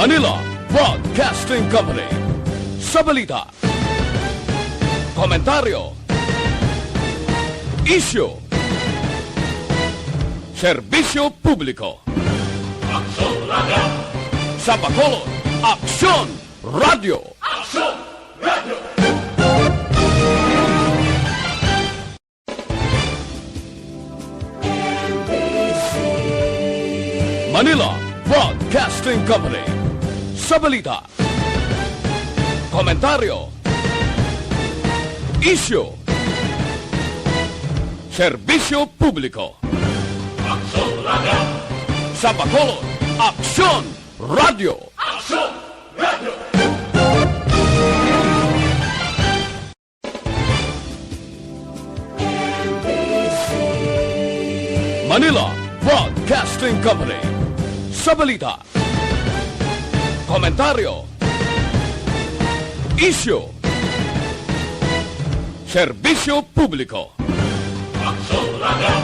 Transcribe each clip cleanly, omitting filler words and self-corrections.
Manila Broadcasting Company. Sa balita, komentaryo, isyu, serbisyo publiko. Aksyon Radio! Sa Bacolod, Aksyon Radio! Aksyon Radio! Manila Broadcasting Company. Sa balita, komentaryo, isyu, serbisyo publiko. Aksyon Radio! Sa Bacolod, Aksyon Radio! Aksyon Radio! Manila Broadcasting Company. Sa balita, komentaryo, isyu, serbisyo publiko. Aksyon Radio!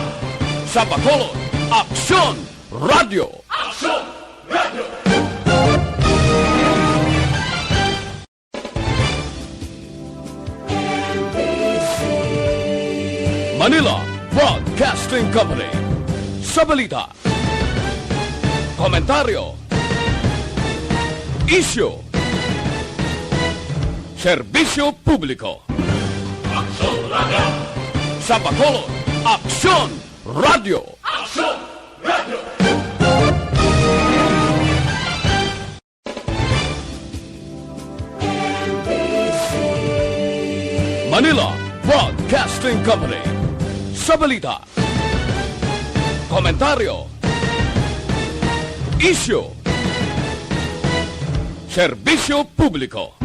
Sa Bacolod, Aksyon Radio! Aksyon Radio! Manila Broadcasting Company. Sa balita, komentaryo, isyu, serbisyo publiko. Aksyon Radio! Sa Bacolod, Aksyon Radio! Aksyon Radio! Manila Broadcasting Company. Sa balita, komentaryo, isyu, serbisyo publiko.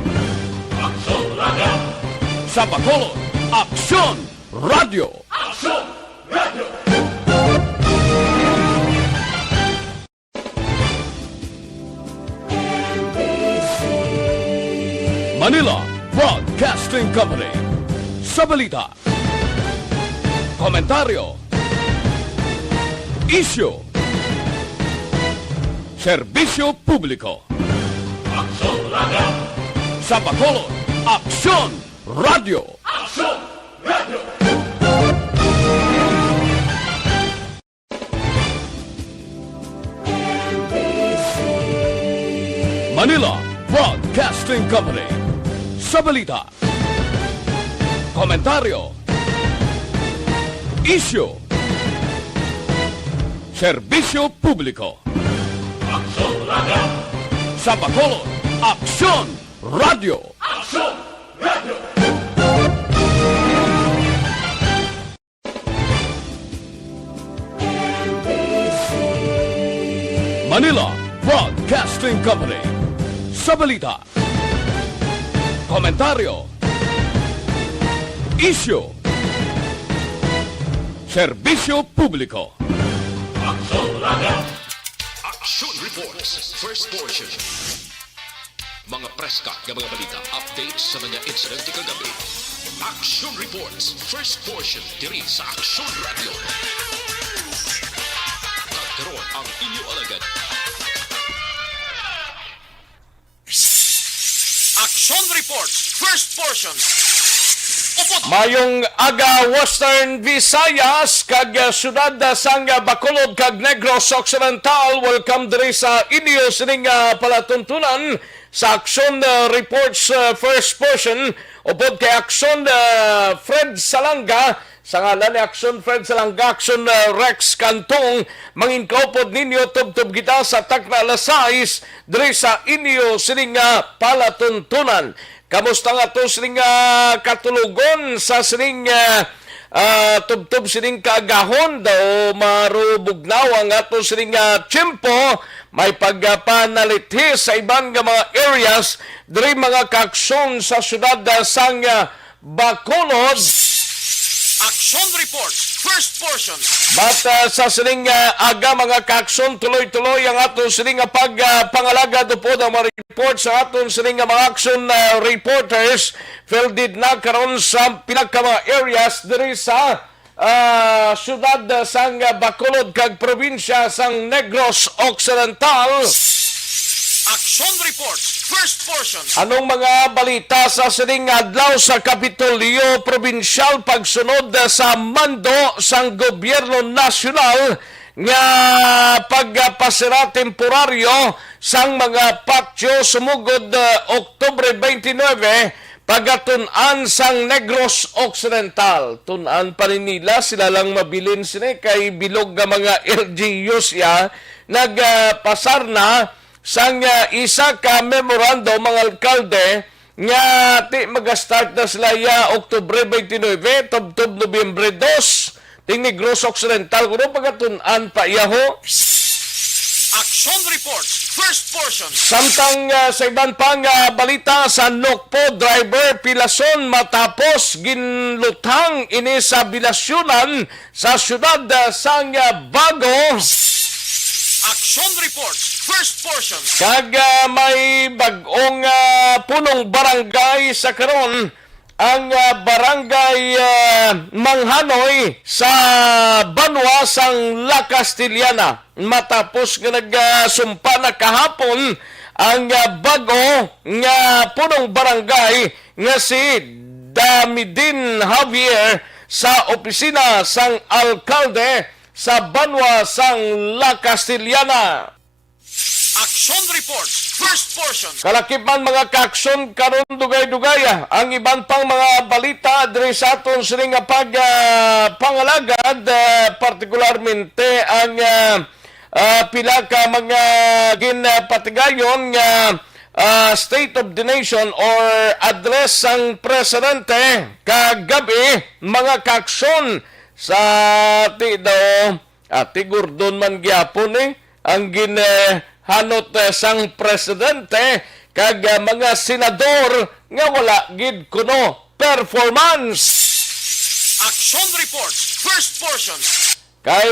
Aksyon Radio! Sa Bacolod, Aksyon Radio! Aksyon Radio! Manila Broadcasting Company. Sa balita, komentaryo, isyu, serbisyo publiko. Aksyon Radio! Sa Bacolod, Aksyon Radio! Aksyon Radio! Manila Broadcasting Company. Sa balita, komentaryo, isyu, serbisyo publiko. Aksyon Radio! Sa Bacolod, Aksyon Radio! Aksyon Radio! Manila Broadcasting Company. Sa balita, komentaryo, isyu, serbisyo publiko. Aksyon Radio! Action Reports, first portion. Mga preska ng mga balita, updates sa mga incident kagabi. Action Reports, first portion, diri sa Action Radio. Kagkaroon ang inyo alagad. Action Reports, first portion. Mayong aga Western Visayas kag syudad sang Bacolod kag Negros Occidental, welcome diri sa inyo sining palatuntunan sa Action Reports first portion upod kay Action Fred Salanga sa ngalan ni Action Fred Salanga, Action Rex Cantong, manginkaupod ninyo tubtub kita sa takna alas 6 diri sa inyo sining palatuntunan. Kamusta nga to sining katulugon sa sining tubtub sining kaagahon daw marubugnaw ang ato sining tiyempo, may pagpanalithi sa iban nga mga areas diri mga kaaksyon sa syudad sang Bacolod. Action Reports, first portion. But sa sining aga mga kaaksyon, tuloy-tuloy ang ato sining pagpangalagad po ng mga report sa aton sining mga action reporters fielded na karon sa pinaka mga areas diri sa syudad sang Bacolod kag probinsya sang Negros Occidental. Action Reports, first portion. Anong mga balita sa sining adlaw sa Kapitolyo Provincial pagsunod sa mando sang gobyerno nasyonal nga pagpasira temporaryo sang mga patio sumugod Oktubre 29 pagatun-an sang Negros Occidental. Tun-an pa rin nila sila lang mabilin sini kay bilog nga mga LGUs ya nagpasar na sang isa ka memorandum mga alkalde nga ti mag-start na sila ya Oktubre 29 tubtob Nobyembre 2 ting Negros Occidental kuno pagatun-an pa yaho. Action Reports, first portion. Samtang sa iban pang balita sa Nokpo driver Pilason matapos ginlutang ini sa bilasyonan sa syudad sang Bago. Action Reports, first portion. Kag may bagong punong barangay sa karon ang barangay Manghanoy sa Banwa sang La Castillana. Matapos nga nagsumpa na kahapon ang bago nga punong barangay nga si Damidin Javier sa opisina sang alkalde sa Banwa sang La Castillana. Action Reports, first portion. Kalakip man mga kaaksyon karon dugay-dugay ang iban pang mga balita diri sa aton sining pangalagad partikularmente ang pila ka mga ginpatigayon nga State of the Nation or address sang presidente kagabi mga kaaksyon sa daw ati Gordon man gyapon ang hanot sang presidente kag mga senador nga wala gid kuno performance. Action Reports, first portion. Kay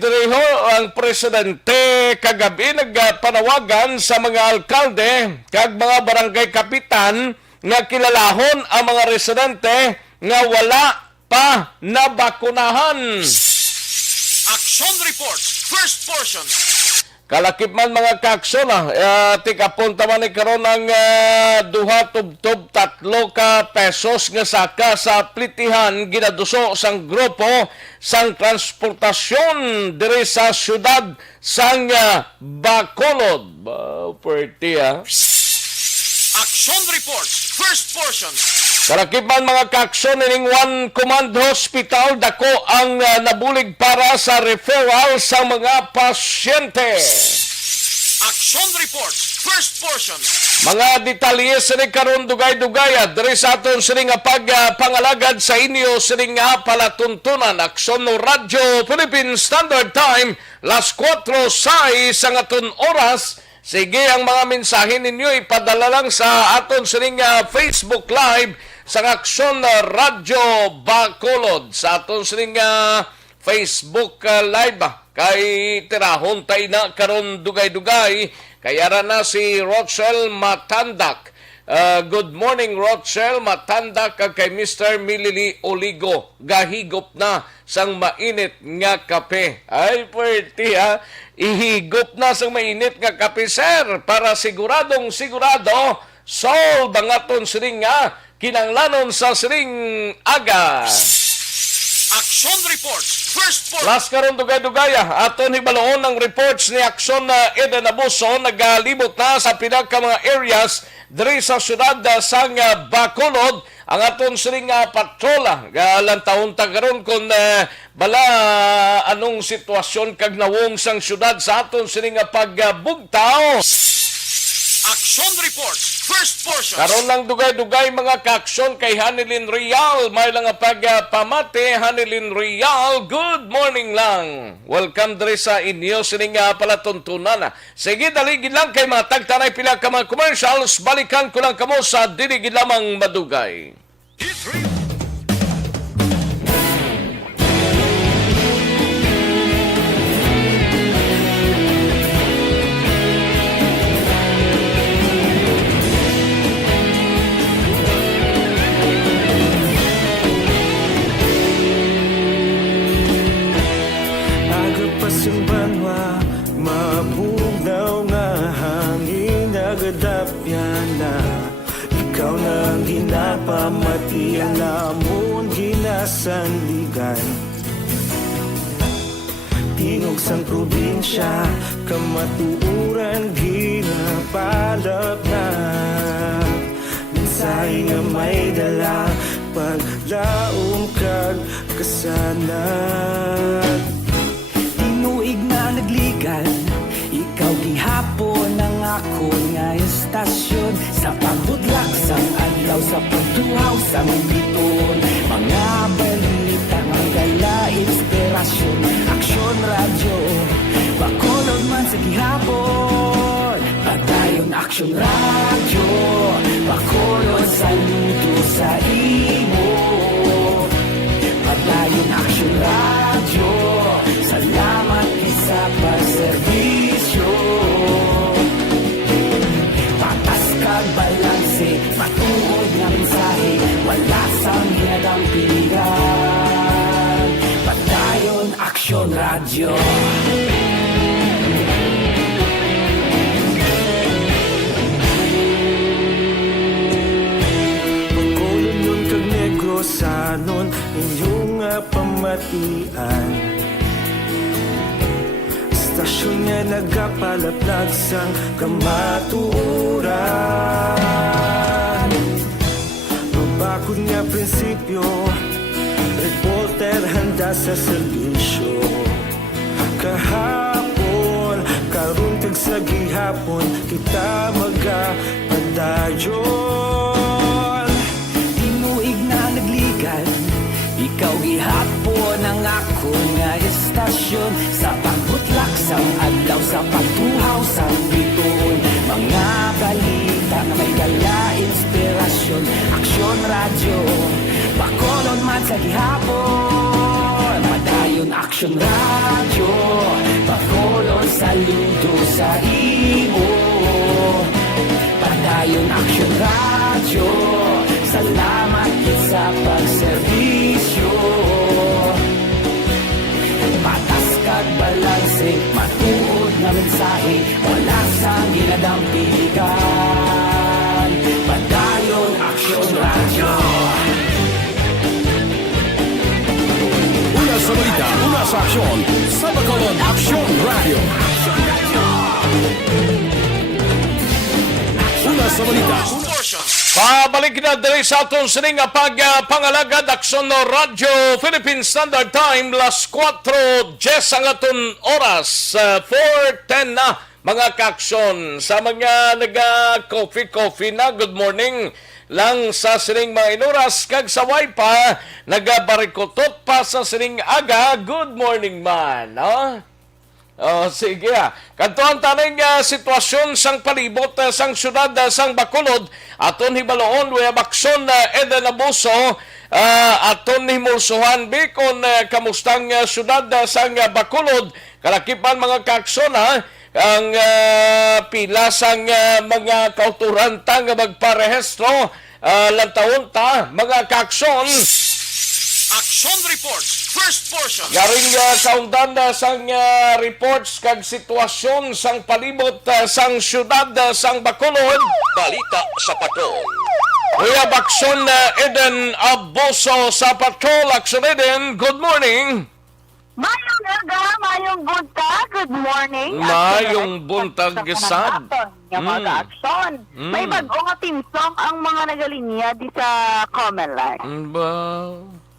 diriho ang presidente kagabi nagpanawagan sa mga alkalde kag mga barangay kapitan nga kilalahon ang mga residente nga wala pa nabakunahan. Action Reports, first portion. Kalakip man mga kaaksyon tikapunta man ni karon ang duha tubtob 3 ka pesos nga saka sa plitihan ginaduso sang grupo sang transportasyon diri sa syudad sang Bacolod. Pretty Action Reports, first portion. Kalakip man mga kaaksyon ining One Command Hospital dako ang nabulig para sa referral sa mga pasyente. Action Reports, first portion. Mga detalye sini karon dugay-dugay diri sa aton sini nga pagpangalagad sa inyo sini nga palatuntunan Aksyon no Radyo Philippine Standard Time las 4:06 ang aton oras. Sige, ang mga mensahe ninyo ipadala lang sa aton sining Facebook Live sa Aksyon Radyo Bacolod. Sa aton sining Facebook Live kay tirahon tay na karon dugay-dugay. Kaya na si Rochelle Matandak. Good morning, Rochelle Matandak kay Mr. Milili Oligo. Gahigop na sang mainit nga kape. Ay, pwerte ihigop na sang mainit nga kape, sir, para siguradong sigurado solve ang aton siring nga kinanglanon sa siring aga. Action Reports, first portion. Last karon dugay-dugay aton hibaloon ang reports ni Aksyon Eden Abuso nagalibot na sa pinaka mga areas diri sa syudad sang Bacolod ang aton siring patrola galantawon ta karon kun bala anong sitwasyon kag nawong sang syudad sa aton siring pagbugtaw. Action Reports, first portion. Karon lang dugay-dugay mga kaaksyon kay Hanilin Real. May lang pagpamati, Hanilin Real. Good morning lang. Welcome diri sa inyo sining palatuntunan. Sige, daligid lang kay mga tagtanay pila ka mga commercials. Balikan ko lang kamo sa diligid lamang madugay. Agap pa simbanwa, mapugaw nga hangin. sa sandigan. Tingog sang probinsya, kamatuuran ginapalap na. Minsay nga may dala, paglaom kag kasanat. Tinuig na nagligan, ikaw gihapon ang ako nga estasyon. Sa pagbudlak sang adlaw, sa pagtuhaw sang biton. Mga balita, mga inspirasyon. Aksyon radyo, Bacolod man sa gihapon. Padayon aksyon radyo, Bacolod saludo sa imo. Padayon aksyon radyo, salamat isa pa serbisyo. Patas kag balanse, matuod nga mensahe, wala sang hinadang pilihan. Padayon aksyon radyo. Bacolod nun kag Negros sanon inyong pamatian. Istasyon nga nagapalaplag sang kamatuuran. Mabakod nga prinsipyo, reporter handa sa serbisyo. Kahapon, karon kag sa gihapon, kita magapadayon. Tinuig na nagligan, ikaw gihapon ang ako nga estasyon. Sa pagbutlak sang adlaw, sa pagtuhaw sang biton. Mga balita na may dala inspirasyon. Aksyon radyo, Bacolod man sa gihapon. Padayon aksyon radyo, Bacolod saludo sa imo. Padayon aksyon radyo, salamat sa pagserbisyo. Patas kag balanse, matuod na mensahe, wala sang ginadang piligan. Padayon aksyon radyo. Una sa balita, una sa aksyon, sa Bacolod Aksyon Radio. Una sa balita, Pabalik na diri sa atong sining pangalagad aksyon no Radyo Philippine Standard Time las 4:10 ang aton oras 4:10 na mga kaaksyon sa mga naga-coffee na good morning lang sa sining mga inuras kag saway pa nagabarikotot pa sa sining aga good morning man no? Oh, sige. Kanto ang tanay sitwasyon sang palibot sang syudad sang Bacolod aton hibaloon we bakson Eden Abuso aton himulsuhan bikon kamustang syudad sang Bacolod kalakipan mga kaakson ang pila sang mga kauturanta nga magparehistro lantawon ta mga kaakson. Action Reports, first portion. Garing kaungdan sang reports kag sitwasyon sang palibot sang syudad sang Bacolod. Balita sa patrol. Kuya Bakson Eden Abuso sa Patrol. Action Eden, good morning. Mayong aga, mayong buntag, good morning. Mayong buntag, sad. Mga aksyon. May bago nga team song ang mga nagalinya di sa Comelec. Ba?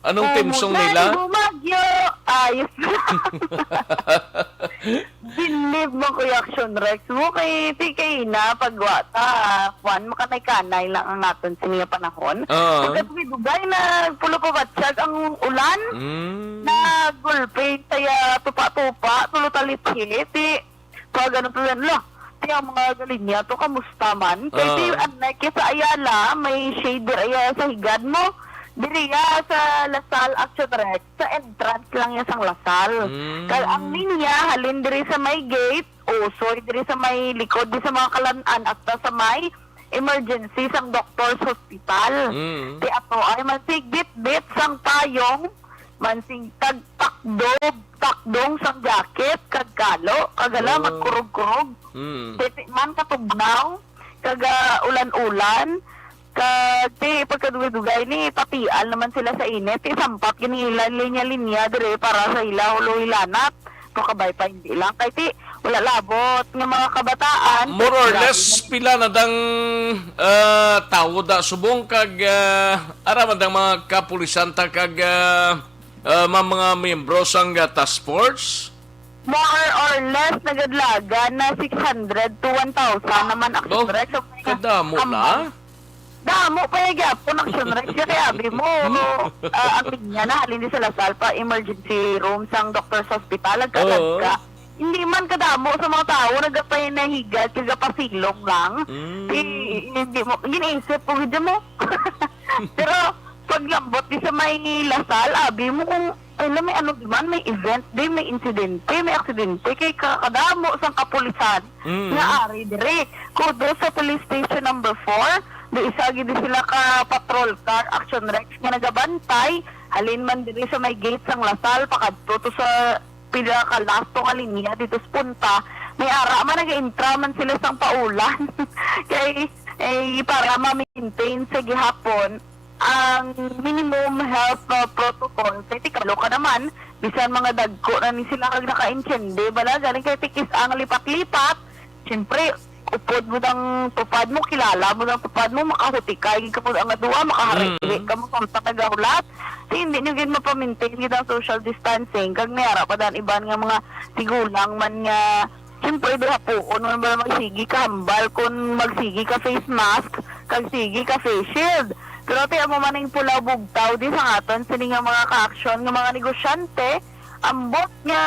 Anong team song nila? Bumagyo! Ayos lang. Believe mo, Kuya Action Rex. Mo kay TK na pagwata. Juan, makanay-kanay lang ang natin sa mga panahon. Pagkat may dugay na pulo pa batsag ang ulan. Na gulpe, saya tupa-tupa, tulutalit-hit. Pag ano pa yan, ang mga galinya to, kamusta man? Kasi sa Ayala, may shader sa higad mo. Diriya sa Lasal Action Rex, sa entrance lang yan sang Lasal. Kaya ang linya, halin diri sa may gate, usoy diri sa may likod, di sa mga kalanaan, at sa may emergency sang doctor's hospital. Di ato ay mansig bit-bit sang payong, mansig takdong sang jacket, kagkalo, kagala magkurog-kurog. Man katugnaw, kaga ulan-ulan, Kasi pagkadugay-dugay ni patial naman sila sa init, sampat ginilan linya-linya dire para sa ila ulo ilanat. Kakabay pa hindi lang kay ti wala labot ng mga kabataan. More or less, pila na dang tao da subong kag araman dang mga kapulisanta kag mga miyembro sang task force? More or less nagadlaga na 600 to 1,000 naman Oh, action rex. So, kadamo na. Damo pa yung gapon action rex. Kaya abi mo, ang linya na halin di sa Lasal pa emergency room sang doctor's hospital. Oo. Hindi man kadamo sa mga tao, nagapay na higad, kagapasilong lang. Hindi mo, giniisip po video mo. Pero, paglambot di sa may Lasal, abi mo kung, alam may ano diman, may event din, may insidente, may aksidente, kay kakadamo sa kapulisan, nga ari dire. Kudo sa police station number 4, do isa gid sila ka patrol car, action rex, nga nagabantay, halin man dire sa may gate sang Lasal, pakadto to sa pinaka-lasto nga linya dito sa punta, may ara man nag-intra man sila sang paulan. Kay para ma-maintain sa gihapon ang minimum health protocol. Kay tikalo ka naman, bisan mga dagko na ni sila kag naka-insyende, bala galing kay tikis ang lipat-lipat. Siyempre, upod mo ng tupad mo, kilala mo ng tupad mo, makahutikay ka po ang aduwa, makaharili ka mo sa tagahulat. Hindi nyo gin mapamintain gid ang social distancing kag niyara pa dan iban nga mga tigulang man nga siyempre diha po ano ba magsigi ka hambal kung magsigi ka face mask kag sige ka face shield. Pero tiyan mo man ang pula bugtaw di sa aton sini nga mga ka-action nga mga negosyante ambot nga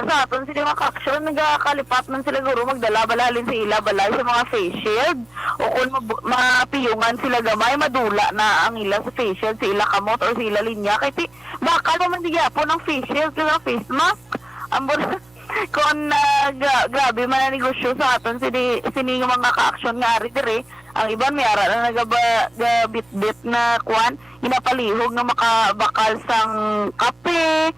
sa aton sila mga ka-action nagakalipat man sila guro magdala balalin sa ila balay sa mga face shield o kung mapiyungan sila gamay madula na ang ila sa face shield sa ila kamot o sa ila linya kay ti bakal naman di po ng face shield kaya face mask ambot kung grabe man ang negosyo sa aton sini nga mga ka-action nga ari dire ang iban may ara na nagabit-bit na kuan ginapalihog nga makabakal sang kape,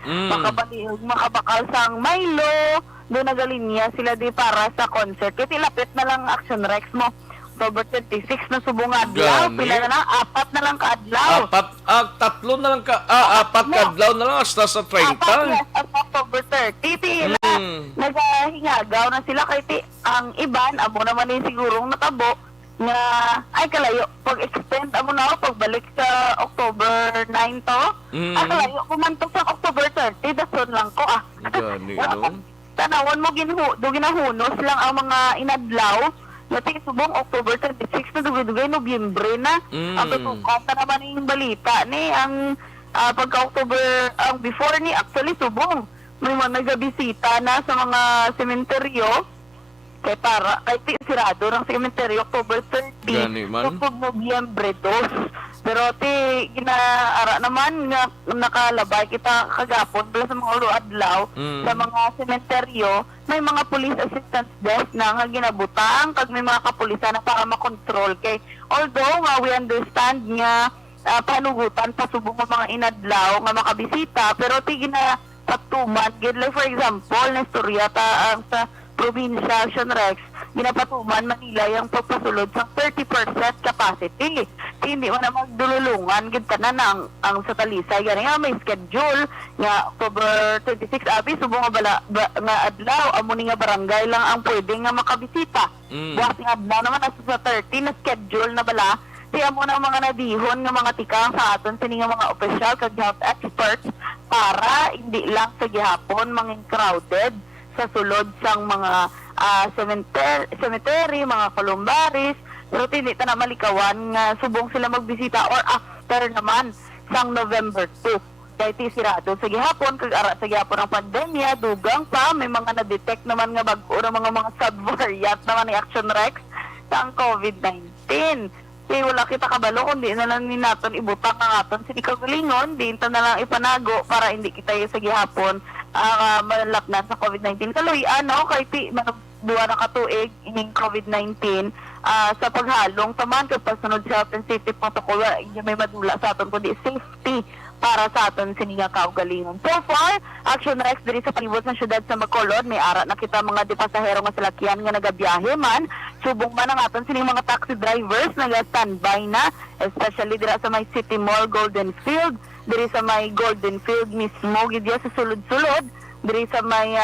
makabakal sang Milo, doon nagalinya sila di para sa concert. Kaya tilapit na lang action rex mo. October 26 na subong adlaw, pila na lang, 4 na lang kaadlaw. Tatlo na lang apat kadlaw na lang hasta sa 30. Yes, at October 30, tila, naghahingagaw na sila kay ang iban, amo naman yung sigurong natabo, nga ay kalayo pag-extend amo na pagbalik sa October 9 to kalayo kumantok sa October 30 dason lang ko gani no tanawon mo ginahunos lang ang mga inadlaw lati subong October 36 na dugay-dugay Nobyembre na ang tutukan naman yung balita ni ang pagka-October ang before ni actually subong may mga nagabisita na sa mga sementeryo kay para kay sirado ng sementeryo October 30 hanggang Nobyembre 2 pero ginaara naman nga nakalabay kita kagapon pala sa mga adlaw sa mga sementeryo may mga police assistance desk na nga ginabutang kag may mga kapulisan na para makontrol kay although nga we understand nga panugutan pa subong ng mga inadlaw nga makabisita pero gina patuman gid like for example na istorya ta sa probinsya Action Rex, ginapatuman Manila yung pagpasulod sa 30% capacity. Hindi mo na magdululungan, gita na ang sa Talisay. Yan nga may schedule nga October 26 abi, subong nga adlaw, amo ni nga barangay lang ang pwede nga makabisita. Bukas nga adlaw naman sa 30 na schedule na bala, kaya mo na mga nadihon nga mga tikang sa aton sini nga mga opisyal kag health experts para hindi lang sa gihapon manging crowded sa sulod sang mga cemetery, mga columbaris, pero hindi ta na malikawan nga subong sila magbisita or after naman sang November 2. Kaya sirado sa gihapon, kag ara sa gihapon ng pandemya, dugang pa, may mga na-detect naman nga bago na mga sub-variant naman ni Action Rex sa COVID-19. Kaya wala kita kabalo, kundi na lang ni naton ibutang ang aton sa ikagalingon, di na lang ipanago para hindi kita yung sa gihapon malapnan sa COVID-19. Kaloy, kay duwa na katuig ining COVID-19 sa paghalong taman kay pasunod sa health and safety protocol, may madula sa aton kundi safety para sa aton sini nga kaugalingon. So far, Action Rex diri sa palibot sa syudad sa Bacolod, may ara na kita mga di pasahero nga salakyan nga nagabiyahe man, subong man ang aton sini mga taxi drivers naga-standby na, especially dira sa may City Mall, Golden Field, diri sa may Golden Field mismo, gidya sa sulod-sulod, diri sa may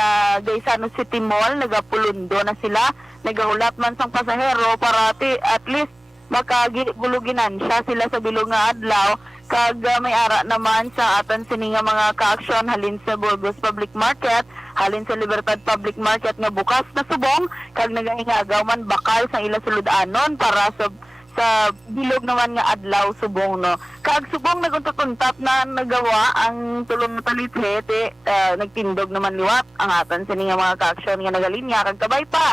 Gaisano City Mall, nagapulundo na sila, nagahulat man sang pasahero para at least makaguluginan siya sila sa bilog nga adlaw. Kag may ara naman sa atan sini nga mga ka-aksyon halin sa Burgos Public Market, halin sa Libertad Public Market nga bukas na subong, kag nagahingagaw man bakal sa ila suludanon para sa bilog naman nga adlaw subong no. Kag subong nagunta-kuntap na nagawa ang tulong na talitete, nagtindog naman liwat ang atan sini nga mga ka-aksyon nga nagalinya, kag kabay pa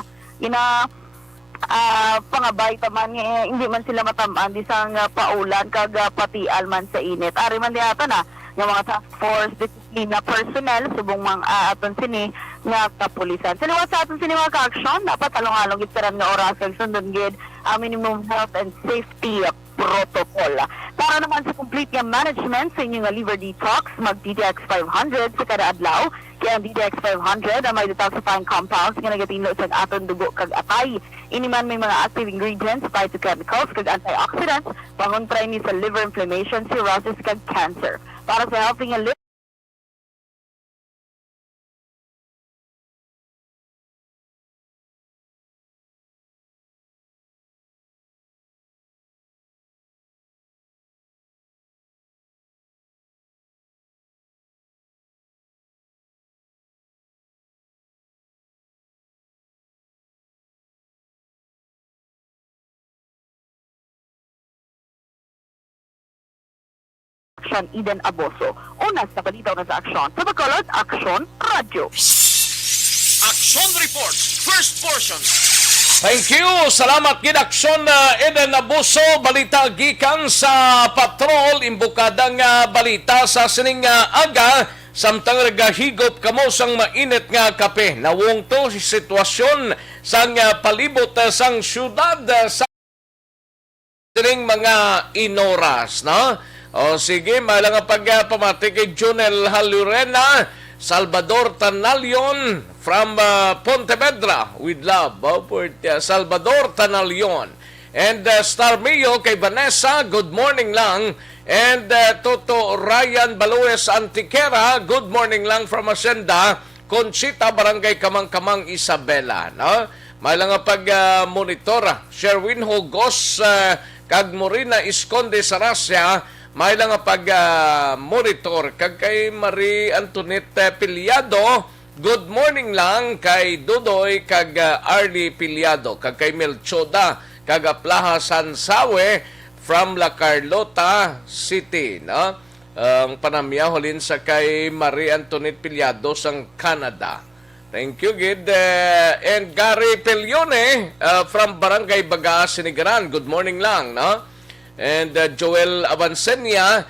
pangabay taman hindi man sila matamaan di sang paulan kag patial man sa init. Ari man di ata na nga mga task force disiplina personnel subong aton sini nga kapulisan. Sa liwat sa aton sini mga ka-aksyon, dapat talong-along gitaran nga oras kag sundon gid minimum health and safety protocol. Para naman sa complete nga management sa inyong liver detox, mag-DDX 500 sa kada adlaw. Kaya ang DDX 500 ang may detoxifying compounds nga nagatino sa aton dugo kag atay. Ini man may mga active ingredients, phytochemicals kag antioxidants, pangontray ni sa liver inflammation, cirrhosis kag cancer. Para sa healthy nga liver Eden Aboso. Una sa balita na sa aksyon. Sa Bacolod, Aksyon Radio. Action Reports, first portion. Thank you. Salamat gid Aksyon Eden Abuso, balita gikan sa patrol, imbukadang balita sa sining aga samtang nagahigop kamo sang mainit nga kape. Nawong to si sitwasyon sang palibot sang syudad sa sining mga inoras, no? O sige, malang pagpamati kay Junel Halurena, Salvador Tanalion from Pontevedra with love. Salvador Tanalion. And Star Mio kay Vanessa, good morning lang. And Toto Ryan Balues Antiquera, good morning lang from Hacienda, Conchita, Barangay Kamang-Kamang, Isabela. No? Malang pag-monitora, Sherwin Hogos, kag Morina Isconde Sarasya, may lang pag-monitor kag kay Marie Antoinette Piliado, good morning lang kay Dudoy kag Arlie Piliado, kag kay Melchoda kag Plaha Sansawe from La Carlota City, no? Ang panamya holin sa kay Marie Antoinette Piliado sang Canada. Thank you, gid. And Gary Pelione from Barangay Baga, Sinigaran, good morning lang, no? And Joel Avancenia,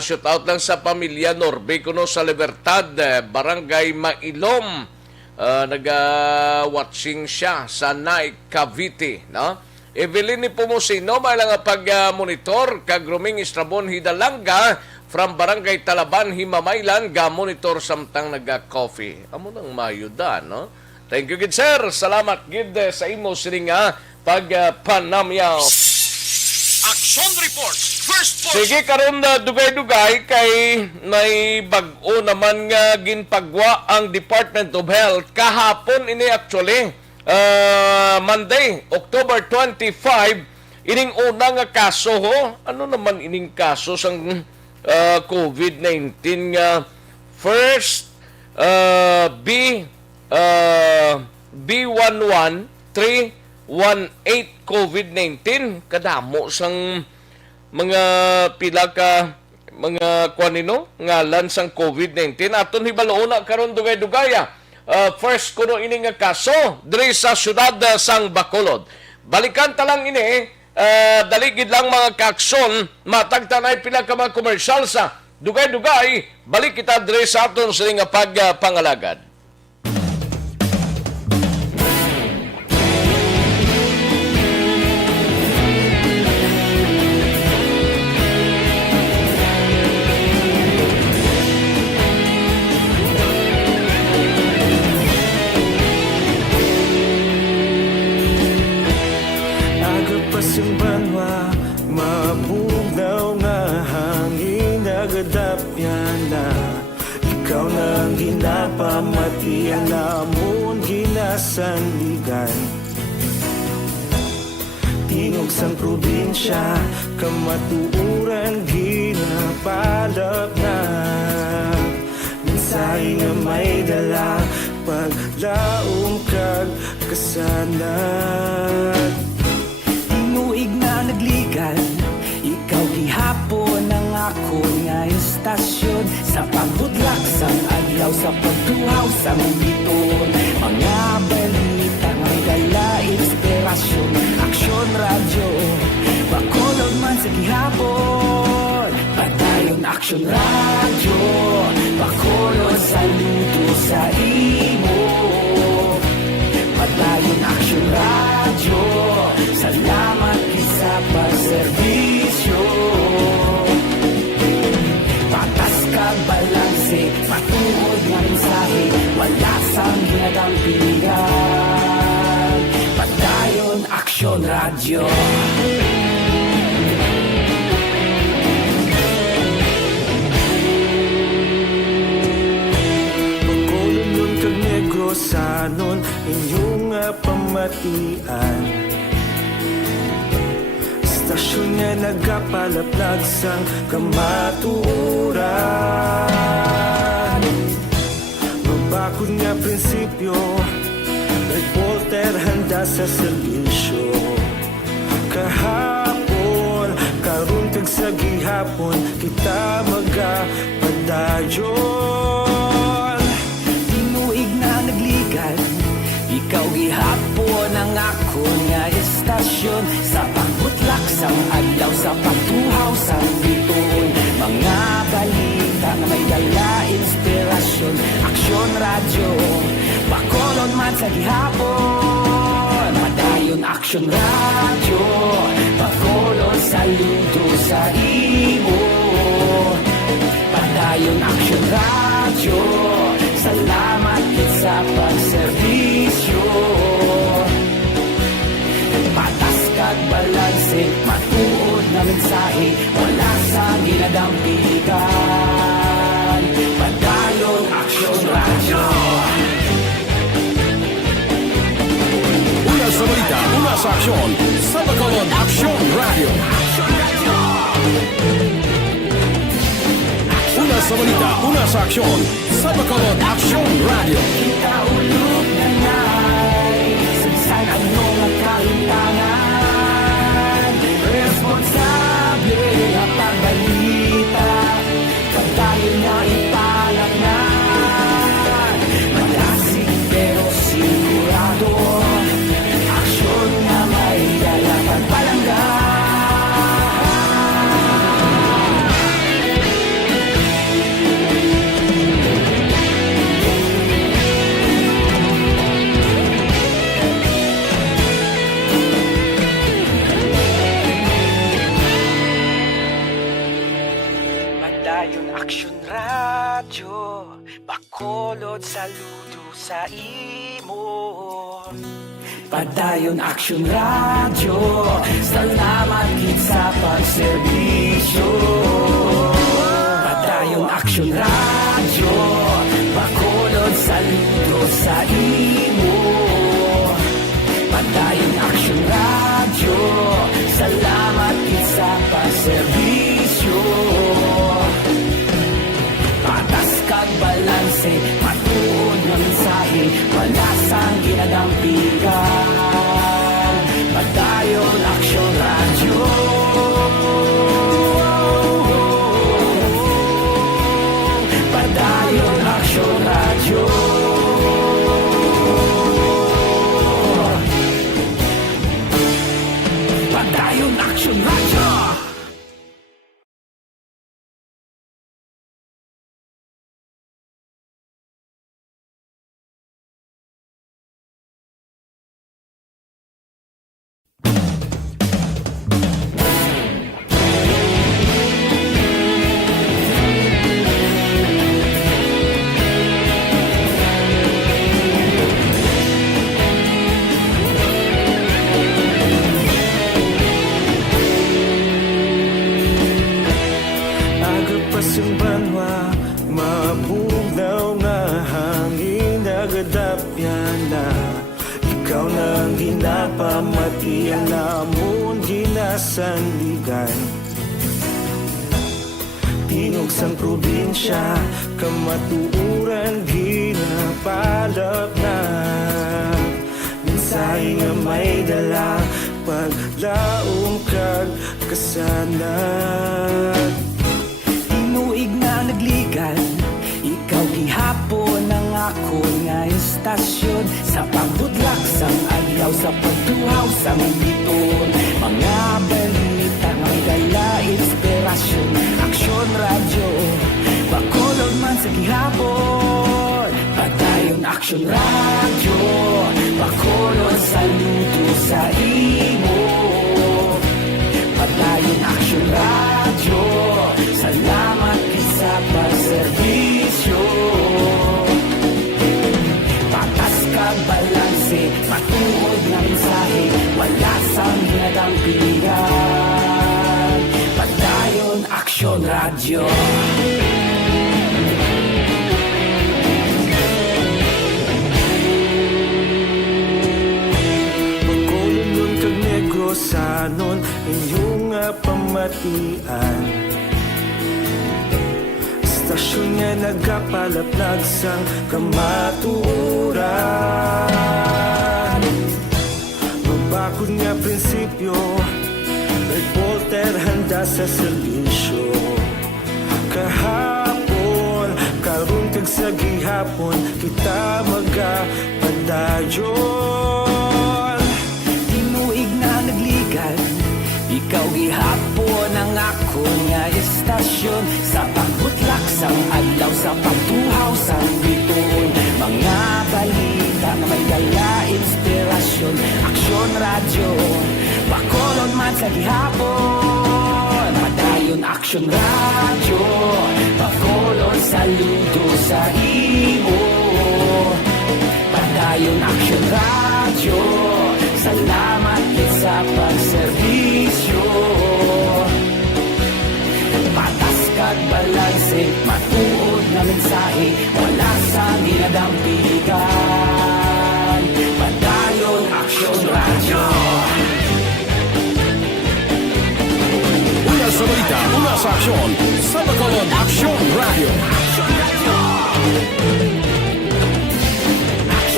shout out lang sa pamilya Norbe kuno sa Libertad, Barangay Mailom. Nag-watching siya sa Naik, Cavite, no? Evelyn ni Pumusino, may lang pag-monitor kag Ruming Estrabon Hidalanga from Barangay Talaban, Himamaylan, ga-monitor samtang nag-coffee. Amo nang mayuda, no? Thank you, gid sir. Salamat gid sa imo sininga pag-panamyaw. Action Reports, first portion. Sige, karon na dugay-dugay kay may bag-o naman nga ginpagwa ang Department of Health kahapon ini actually Monday, October 25, ining una nga kaso ho. Ano naman ining kaso sang COVID-19 nga first B11318 COVID-19 kadamo sang mga pila ka mga kuanino ngalan sang COVID-19 aton hibaloona karon dugay-dugaya. First kuno ini nga kaso diri sa syudad sang Bacolod. Balikan ta lang ini daligid lang mga kaaksyon matag tanay pila ka mga komersyal sa dugay-dugay. Balik kita diri sa aton sa nga pagpangalagad. kopya na ikaw nang ginapamatian namon ginasandigan. Tingog sang probinsya kamatuuran ginapalap na mensahe nga may dala paglaom kag kasanag. Tinuig na nagligan, ikaw gihapon ang ako nga istasyon. Sa pagbudlak sang adlaw, sa pagtuhaw sang biton, mga balita nga dala inspirasyon. Aksyon radyo, bakolog man sa gihapon. Padayon aksyon radyo, bakolog saludo sa imo. Padayon aksyon radyo, salamat sa pagserbisyo. Patas kag balanse, matuod nga mensahe, wala sang ginagampingan. Padayon aksyon radyo. Pagkolon kag Negrosanon inyong pamatian. Stasyon nga nagapalaplag sang kamatuuran. Mabakod nga prinsipyo, reporter handa sa serbisyo. Kahapon, karon kag sa gihapon, kita magapadayon. Tinuig na nagligan, ikaw gihapon ang ako nga istasyon. Sa pagbutlak sang adlaw, sa pagtuhaw sang biton, mga balita na may dala inspirasyon. Aksyon radyo, bakolon man sa gihapon. Padayon aksyon radyo, bakolon saludo sa imo. Padayon aksyon radyo, salamat sa pagserbisyo. Patas kag balanse, matuod na mensahe, wala sa ginadampigan. Padayon aksyon radyo. Una sa balita, una sa aksyon, sa Bacolod Aksyon Radio. Una sa balita, una sa aksyon, sa Bacolod Aksyon Radio. Kita ulog na na'y sagsan ang mga kahintangan. Responsable na pagbalita, pagdayo na ipalagnan. Malasig pero sigurado, aksyon na may dala pagpalanggan. Padayon aksyon radyo, bakolod saludo sa imo. Padayon aksyon radyo, salamat gid sa pagserbisyo. Padayon aksyon radyo, bakolod saludo sa imo. Padayon aksyon radyo, salamat gid sa pagserbisyo. Patas kag balanse, matuod nga mensahe, wala sang ginadampigan. Padayon aksyon radyo. Padayon aksyon radyo. Padayon aksyon radyo. kalwa mabugnaw nga hangin nagadapyan na ikaw nang ginapamatian namon ginasandigan Tingog sang probinsya kamatuuran ginapalap na Minsay nga may dala paglaong kag kasanat Tinuig na nagligan Ikaw gihapon ang ako nga istasyon Sa pagbudlak sang adlaw Sa pagtuhaw sang biton Mga balita nga dala inspirasyon Aksyon radyo Bacolod man sa gihapon Padayon aksyon radyo Bacolod saludo sa imo Padayon aksyon radyo Salamat sa pagserbisyo Patas kag balanse Matuod na mensahe Wala sang ginadang pilihan Padayon Aksyon Radyo Bacolod nun kag Negrosanon inyong pamatian Stasyon nga nagapalaplag sang kamaturan Mabakod nga prinsipyo Reporter handa sa servisyo Kahapon, karon kag sa gihapon Kita magapadayon Tinuig na nagligan Ikaw gihapon ang ako nga istasyon Sa pagbutlak sang adlaw Sa pagtuhaw sang biton Mga balita na may dala inspirasyon Aksyon radyo Bacolod man sa gihapon Padayon aksyon radyo Bacolod saludo sa imo Padayon aksyon radyo Salamat sa pagserbisyo Patas kag balanse Matuod na mensahe Wala sa ginadampigan Padayon aksyon radyo Una sa balita, una sa aksyon, sa Bacolod Aksyon Radio.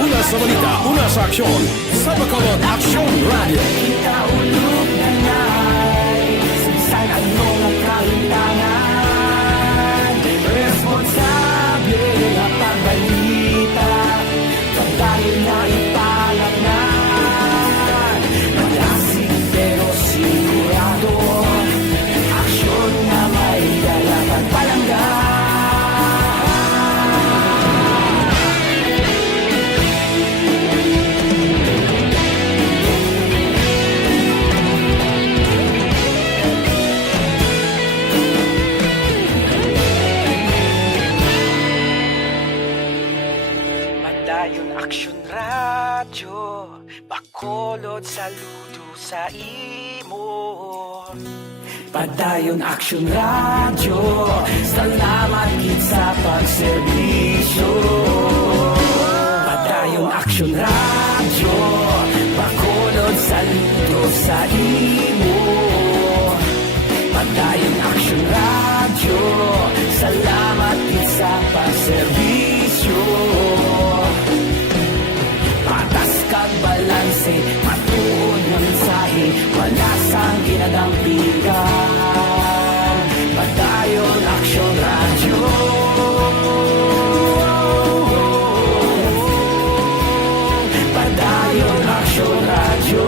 Una sa balita, una sa aksyon, sa Bacolod Aksyon Radio. Kita ulog na na'y Sinsan ano ang kahintangan Responsable na pagbalita Pagdahil na ipalagnan Malasing pero sigurado Aksyon na may dalaman palanggan Padayon Aksyon Radyo Bacolod saludo sa imo Padayon Aksyon Radyo Salamat gid sa pagserbisyo Padayon Aksyon Radyo Bacolod saludo sa imo Padayon Aksyon Radyo Salamat gid sa pagserbisyo Patas kag balanse Matuod na mensahe Wala sang ginadampigan Padayon Aksyon Radyo Padayon Aksyon Radyo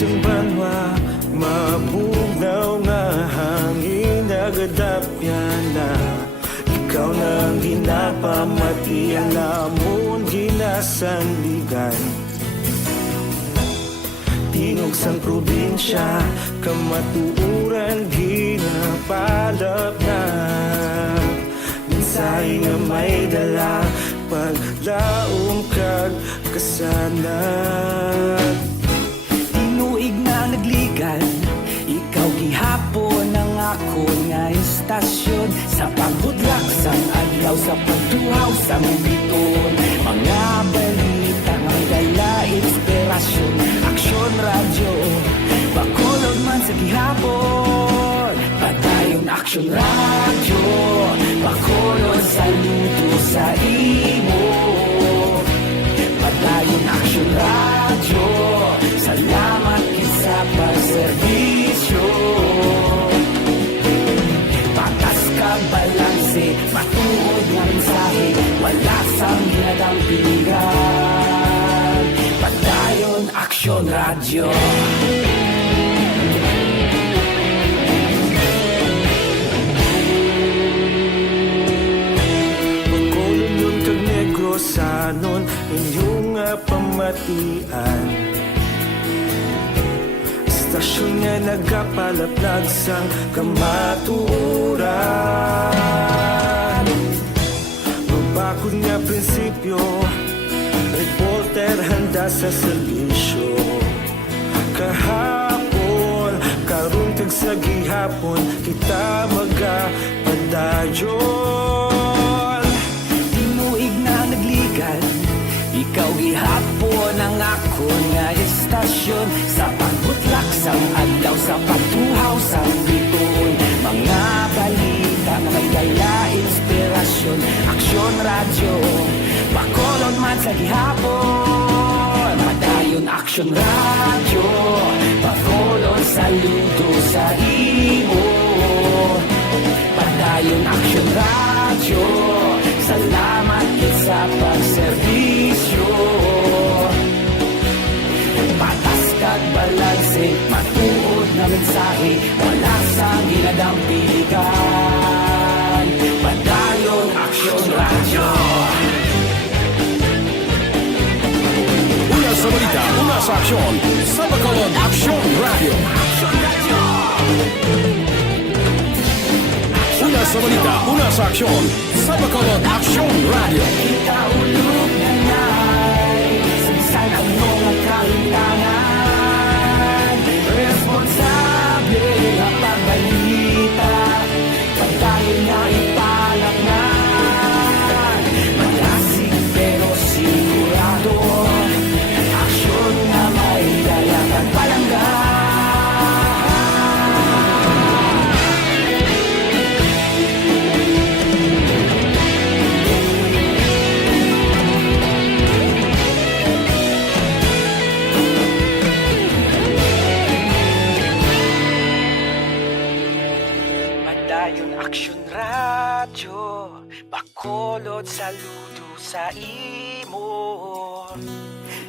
isang banwa, mabugnaw nga hangin nagadap yan na. Ikaw na ang ginapamati, alamon ginasandigan. Tingog sang probinsya, kamatuuran ginapalap na. Minsay nga may dala, paglaom kag kasanag. Tinuig na nagligan, ikaw gihapon ang ako nga istasyon. Sa pagbudlak sang adlaw, sa pagtuhaw sang biton. Mga balita nga may dala inspirasyon. Aksyon radyo, bakulog man sa gihapon. Padayon aksyon radyo, bakulog saludo sa imo. Padayon aksyon radyo, salamat isa pagserbisyo. Patas kag balanse, matuod nga mensahe, wala sang ginadampingan. Padayon aksyon radyo. Pagkulong kag Negros sanon inyong pamatian. Istasyon nga nagapalaplag sang kamaturan. Mabakod nga prinsipyo, reporter handa sa serbisyo. Kahapon, karong tag sa gihapon, kita magapadayon. Tinuig na nagligan, ikaw gihapon ang ako nga istasyon. Sa pagbutlak sang adlaw, sa pagtuhaw sang biton. Mga balita nga may dala inspirasyon. Aksyon radyo, bakolod man sa gihapon. Padayon aksyon radyo, bakolod saludo sa imo. Padayon aksyon radyo, salamat sa pagserbisyo. Patas kag balanse, matuod na mensahe, wala sang ginadampigan. Padayon aksyon radyo. Una sa balita, una sa aksyon, sa Bacolod Aksyon Radio. Una sa balita, una sa aksyon, sa Bacolod Aksyon Radio. Ikaulog na na'y Saan ang mga kalintangan. Responsable na pagbalita, pagdayon na ipalak na. Malasig pero sigurado, aksyon na may dalang at palangga. Padayon aksyon radyo, bakolod saludo sa imo.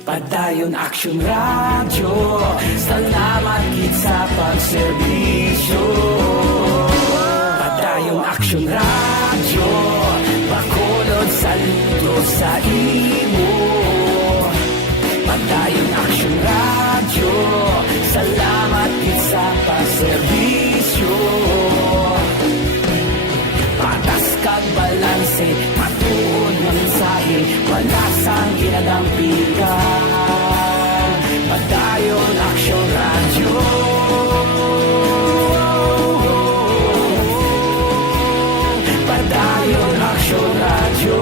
Padayon aksyon radyo, salamat gid sa pagserbisyo. Padayon aksyon radyo, bakolod saludo sa imo. Padayon aksyon radyo, salamat gid sa pagserbisyo. Patas kag balanse, matuod nga mensahe, wala sang ginadampigan. Padayon aksyon radyo. Padayon aksyon radyo.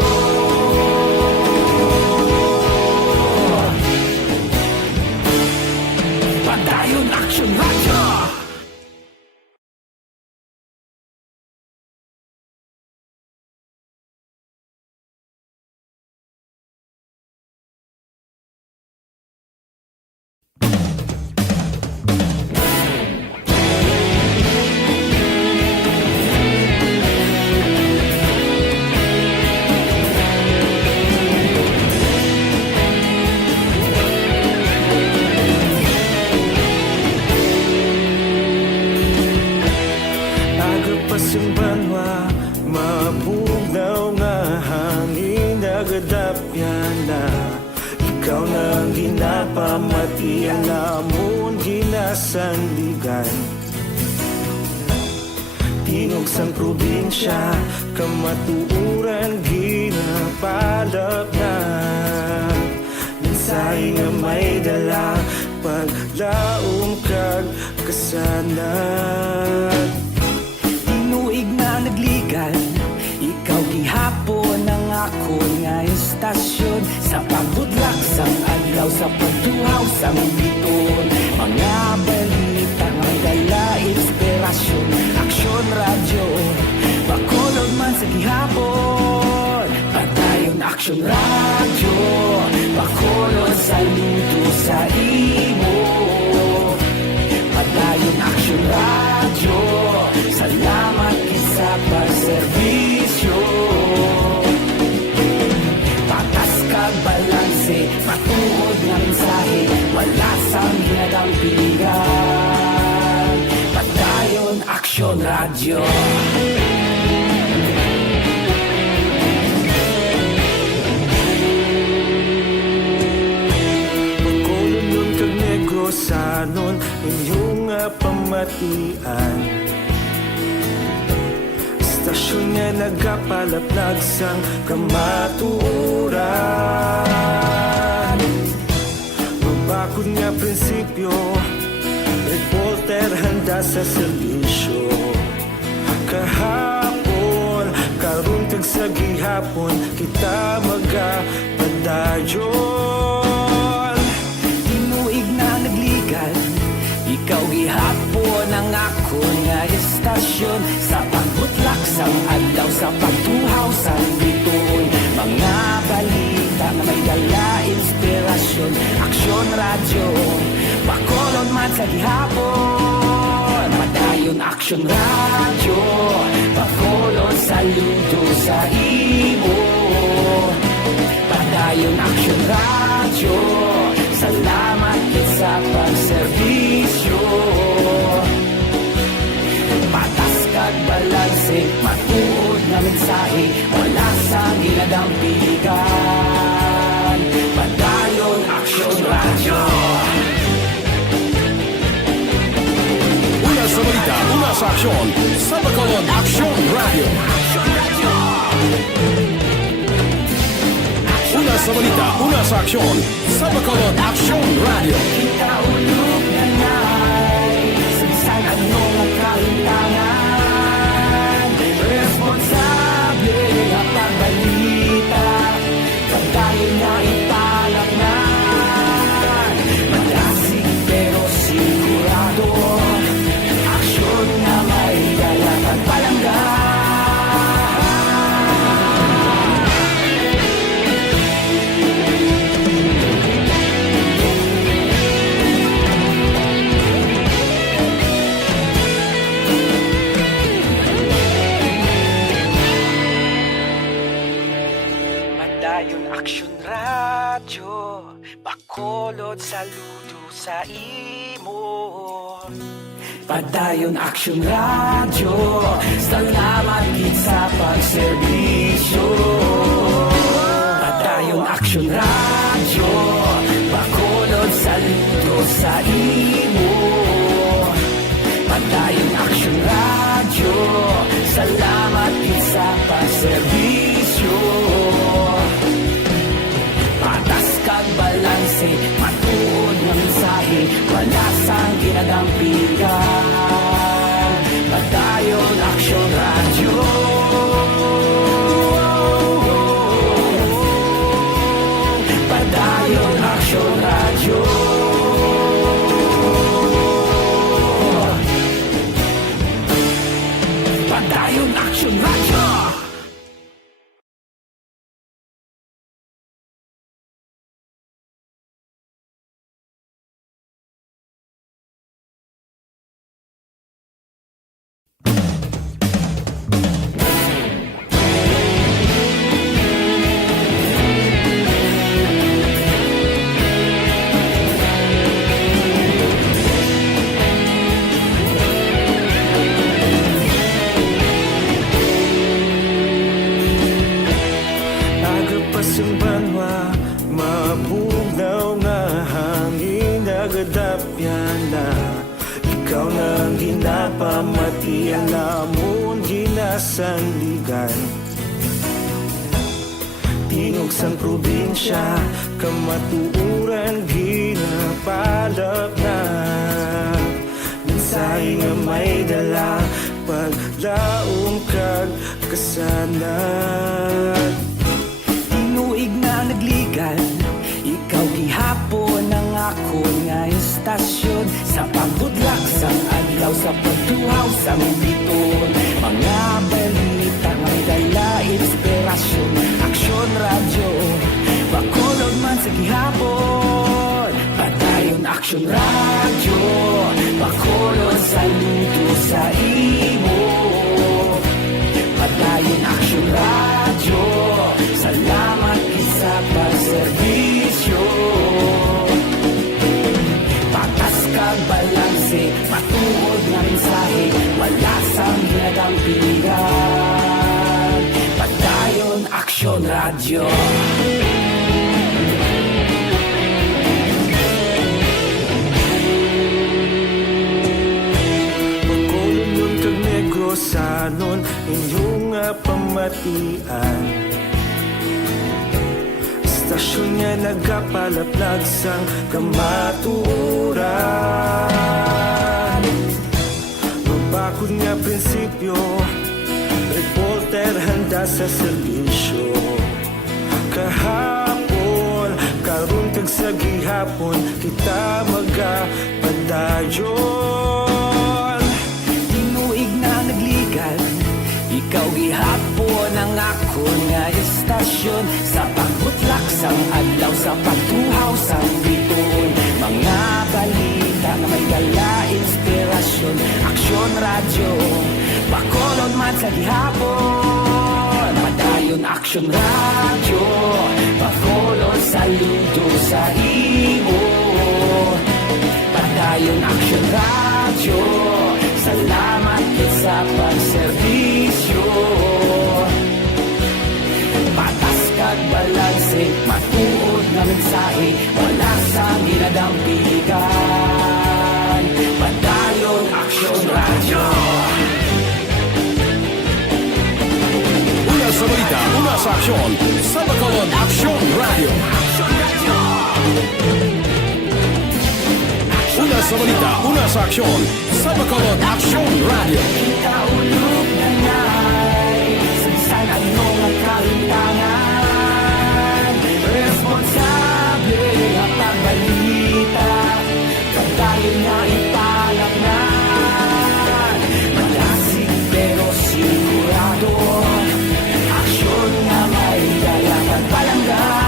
Padayon aksyon radyo. ikaw nang ginapamatian namon ginasandigan. Tingog sang probinsya, kamatuuran ginapalap na. Minsay nga may dala, paglaom kag kasanat. Tinuig na nagligan, ikaw gihapon ang ako nga istasyon. Sa pagbudlak sang adlaw, sa pagtuhaw sang biton, mga balita nga dala inspirasyon. Aksyon radyo, bakolod man sa gihapon. Padayon aksyon radyo, bakolod sa luto sa imo. Padayon aksyon radyo, salamat sa pagserbisyo. Patas kag balanse, matuod nga mensahe, wala sang ginadampingan. Padayon aksyon radyo. Pagkolon kag negrosanon, inyong pamatian. Istasyon nga nagapalaplag sang kamatuuran. Mabakod nga prinsipyo, reporter handa sa serbisyo. Kahapon, karon kag sa gihapon, kita magapadayon. Tinuig na nagligan, ikaw gihapon ang ako nga istasyon. Sa pagbutlak sang adlaw, sa pagtuhaw sang biton, mga balita na may dala inspirasyon. Aksyon radyo, bakolon man sa gihapon. Padayon aksyon radyo, bakolon saludo sa imo. Padayon aksyon radyo, salamat sa pagserbisyo. Patas kag balanse, matuod na mensahe, wala sa ginadampingan. Padayon aksyon radyo. Una sa balita, una sa aksyon, sa Bacolod Aksyon Radio. Una sa balita, una sa aksyon, sa Bacolod Aksyon Radio. Kita ulog na na'y sinsan anong ang kahintangan. Responsable ang pagbalita, pagdayon na italak na. Malasig pero sigurado, aksyon na may dalatag palangga. Padayon aksyon radyo, bakolod saludo sa imo. Padayon aksyon radyo, salamat gid sa pagserbisyo. Padayon aksyon radyo, bakolod saludo sa imo. Padayon aksyon radyo, salamat gid sa pagserbisyo. Patas kag balanse, matuod nga mensahe, wala sang ginadampingan. Padayon aksyon radyo. Padayon aksyon radyo. Padayon aksyon radyo. Siya namon ginasandigan, tingog sang probinsya, kamatuuran ginapalap na. Minsay nga may dala, paglaom kag kasanat. Tinuig na nagligan, ikaw gihapon ang ako nga istasyon. Sa pagbudlak sang adlaw, sa pagtuhaw sang biton, mga balita nga may dala inspirasyon. Aksyon radyo, bakolod man sa gihapon. Padayon aksyon radyo, bakolod sa luto sa imo. Padayon aksyon radyo, salamat isa pagserbisyo. Patas kag balanse, matuod nga mensahe, wala sang hinagang pilihan. Padayon aksyon radyo. Bacolod kag Negrosanon, inyong nga pamatian. Istasyon nga nagapalaplag sang kamaturan. Mabakod nga prinsipyo, reporter handa sa serbisyo. Kahapon, karon kag sa gihapon, kita magapadayon. Tinuig na nagligan, ikaw gihapon ang ako nga istasyon. Sa pagbutlak sang adlaw, sa pagtuhaw sang biton, mga balita na may dala inspirasyon. Aksyon radyo, bakolod man sa gihapon. Padayon aksyon radyo, bakolod saludo sa imo. Padayon aksyon radyo, salamat sa pagserbisyo. Patas kag balanse, matuod nga mensahe, wala sang ginadampigan. Padayon aksyon radyo. Una sa balita, una sa aksyon, sa Bacolod Aksyon Radio. Una sa balita, una sa aksyon, sa Bacolod Aksyon Radio. Kaulog na na'y sansan ang mga kalintangan. Responsable ang pagbalita, pagdayon na ipalaknan. Malasig pero sigurado, aksyon na may dalaman palanggan.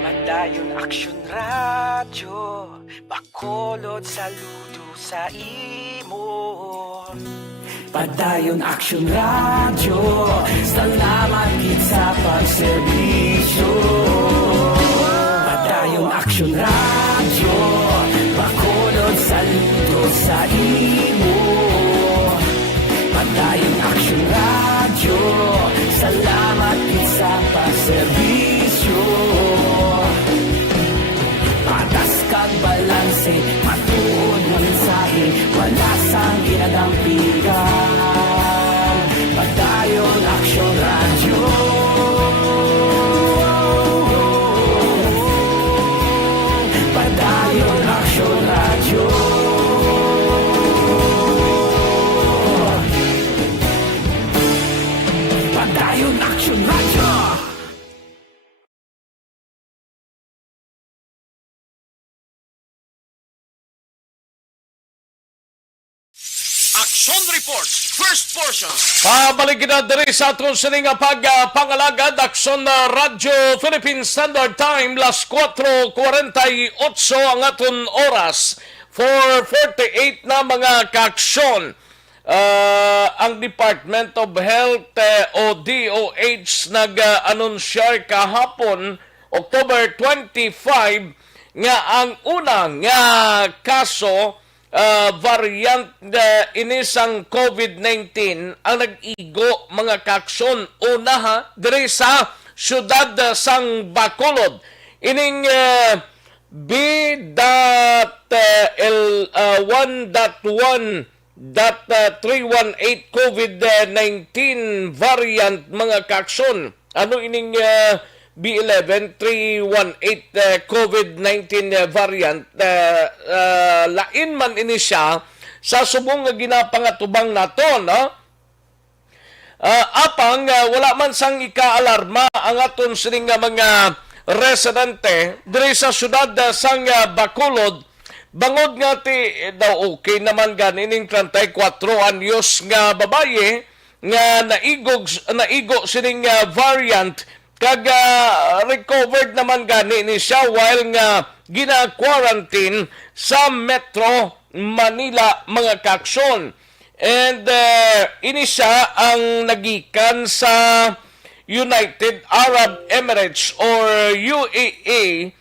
Padayon aksyon radyo, bakolod saludo sa imo. Padayon aksyon radyo, salamat gid sa pagserbisyo. Padayon aksyon radyo, bakolod saludo sa imo. Padayon aksyon radyo, salamat gid sa pagserbisyo. Patas kag balanse, matuod nga mensahe, wala sang ginadampigan. Padayon aksyon radyo. Padayon aksyon radyo. Padayon aksyon radyo. Action Reports, first portion. Pabalik na diri sa aton sining pag-pangalagad, Action Radyo Philippine Standard Time, las 4:48 ang aton oras for 48 na mga kaaksyon. Ang Department of Health o DOH nag-anunsyar kahapon, October 25, nga ang unang nga kaso variant inisang COVID-19 ang nag-igo mga kakson. Una ha, diri sa syudad sang Bacolod. Ining B.L1.1.318 COVID-19 variant mga kakson. Ano ining B11.318 COVID-19 variant? Lain man ini siya sa subong nga ginapangatubang nato, no? Apang wala man sang ika-alarma ang aton sining mga residente diri sa syudad sang Bacolod. Bangod nga ti daw okay naman ganining 34 anyos nga babaye nga naigo sining variant kag recovered naman gani ni siya while nga gina-quarantine sa Metro Manila mga kakson. And ini siya ang nagikan sa United Arab Emirates or UAE.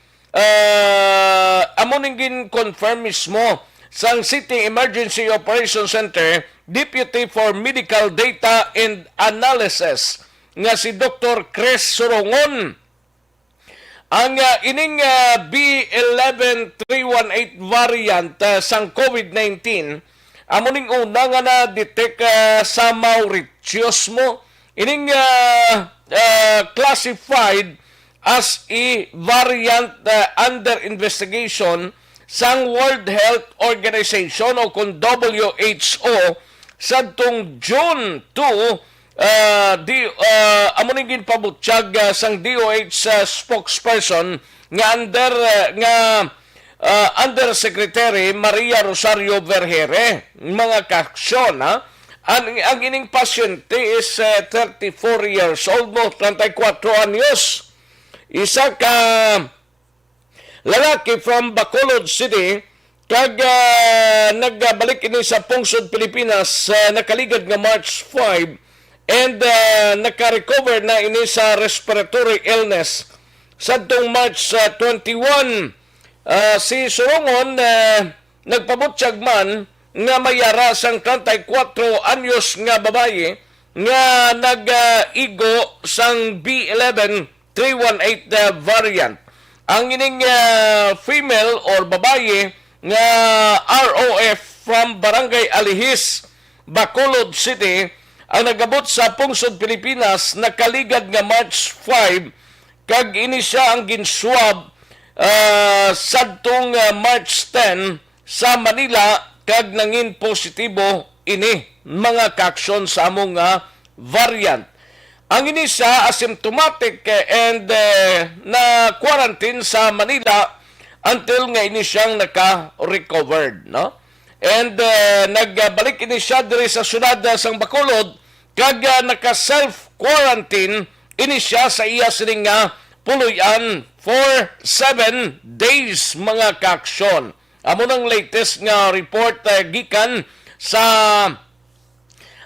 Amo ning confirm mismo sang City Emergency Operations Center Deputy for Medical Data and Analysis nga si Dr. Chris Sorongon. Ang ining B11.318 variant sang COVID-19 amo ning una nga na-detect sa Mauritius mo. Ining classified as a variant under investigation sang World Health Organization o kung WHO sadtong June 2 amo ning ginpabutyag sang DOH spokesperson nga Undersecretary Maria Rosario Vergere mga kaksyon ha. Ang ining pasyente is 34 years old mo, 34 anyos. Isa ka lalaki from Bacolod City kag nagbalik ini sa Pungsod, Pilipinas nakaligad nga March 5 and naka-recover na ini sa respiratory illness sadtong March 21. Si Sorongon nagpabutyag man nga mayara sang 34 anyos nga babaye nga nag-igo sang B11.318 variant. Ang ining female or babaye nga ROF from Barangay Alihis, Bacolod City ang nagabot sa Pungsod, Pilipinas nakaligad nga March 5 kag ini siya ang ginswab sadtong March 10 sa Manila kag nangin positibo ini mga kaksyon sa among variant. Ang ini siya asymptomatic and na quarantine sa Manila until nga ini siyang naka-recovered, no? And nagbalik ini siya diri sa syudad sang Bacolod kag naka-self-quarantine ini siya sa iya sining puluyan for 7 days mga kaksyon. Amo nang latest nga report gikan sa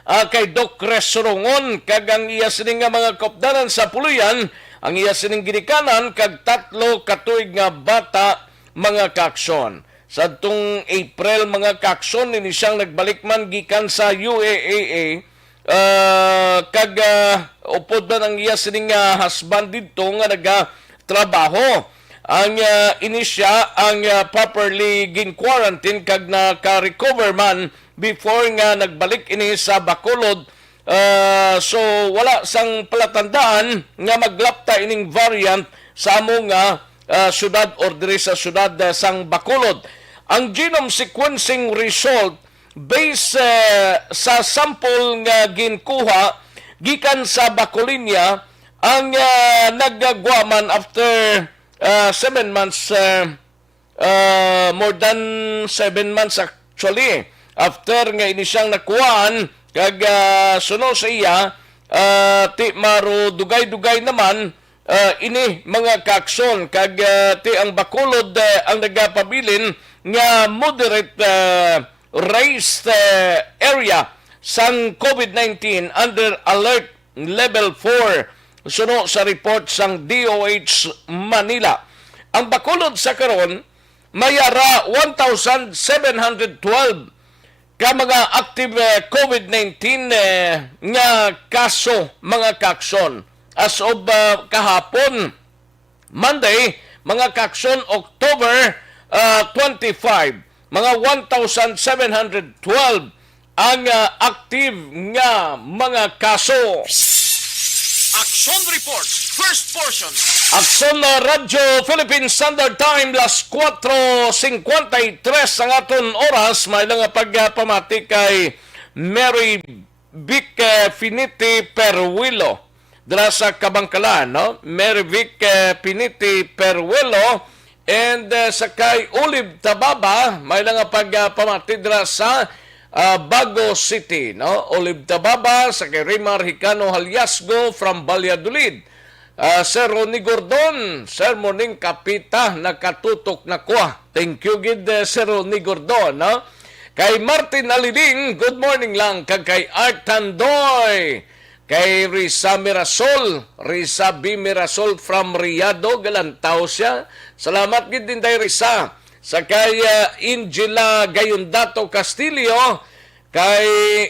kay Doc Chris Sorongon kag ang iya sining mga kopdanan sa puluyan, ang iya sining ginikanan kag 3 katuig nga bata mga kaksyon. Sadtong April mga kaksyon ini siyang nagbalik man gikan sa UAE kag upod man ang iya sining husband didto nga nagatrabaho. Ang inisya ang properly gin-quarantine kag naka-recover man before nga nagbalik ini sa Bacolod. So wala sang palatandaan nga maglapta ining variant sa among syudad or diri sa syudad sang Bacolod. Ang genome sequencing result based sa sample nga ginkuha gikan sa Bacolinia ang naggagwaman after 7 months, more than 7 months actually, after nga ini siyang nakuhaan, kag suno sa iya, ti maro dugay-dugay naman, ini mga kakson, kag ti ang Bacolod ang nagapabilin nga moderate raised area sang COVID-19 under alert level 4 suno sa report sang DOH Manila. Ang Bacolod sa karon mayara 1,712 ka mga active COVID-19 nga kaso, mga kakson. As of kahapon, Monday, mga kakson, October 25, mga 1,712 ang active nga mga kaso. Action Reports, first portion. Aksyon na Radyo Philippine Standard Time, las 4:53 ang aton oras. May lang pagpamati kay Mary Vic Finiti Perwilo dala sa Kabangkalan, no? Mary Vic Finiti Perwilo and sa kay Olive Tababa, may lang pagpamati dala sa Bago City, no? Olive Tababa, sa kay Rimar Hicano Haliasgo from Valladolid. Sir Ronnie Gordon, Sir Morning Kapita, nakatutok na kuha. Thank you, gid Sir Ronnie Gordon, no? Kay Martin Aliding, good morning lang. Kay Art Tandoy, kay Risa Mirasol, Risa B. Mirasol from Riyado, Galantaw siya. Salamat gid din tayo, Risa. Sa kay Angela Gayondato Castillo, kay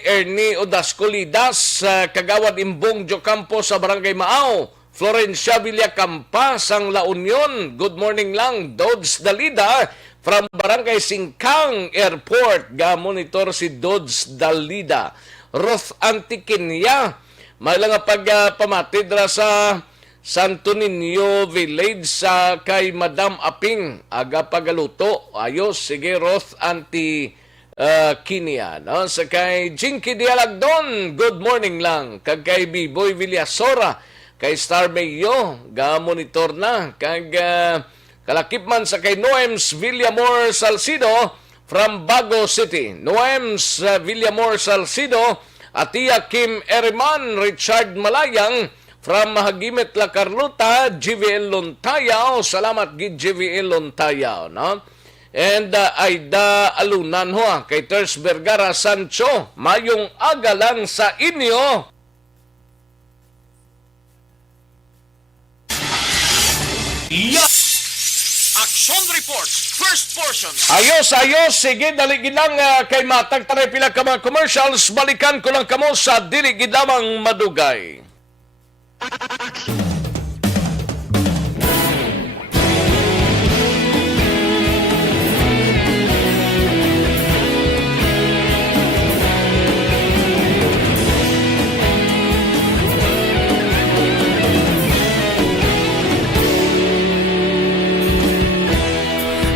Ernie Odascolidas, Kagawad Imbong Jocampo sa Barangay Maaw, Florencia Villacampa sang La Union, good morning lang. Dodds Dalida from Barangay Singkang Airport, ga-monitor si Dodds Dalida. Roth Antiquinia, may lang pagpamatid sa Santo Niño Village sa kay Madam Aping, aga pagaluto. Ayos, sige Roth Antiquinia, no? Sa kay Jinky Dialagdon, good morning lang. Kag kay Biboy Villasora, kay Star Mayo, ga-monitor na. Kag kalakip man sa kay Noems Villamor Salcido from Bago City. Noems Villamor Salcido, Atia Kim Eriman, Richard Malayang from Mahagimit La Carlota, GVL Lontayao. Salamat gid GVL Lontayao, no? And Aida Alunan ho, kay Ters Vergara Sancho, mayong aga lang sa inyo. Action Reports, first portion. Ayos, sige, dali ginang kay matag taray pila ka mga commercials, balikan ko lang kamo sa dili gidamang madugay.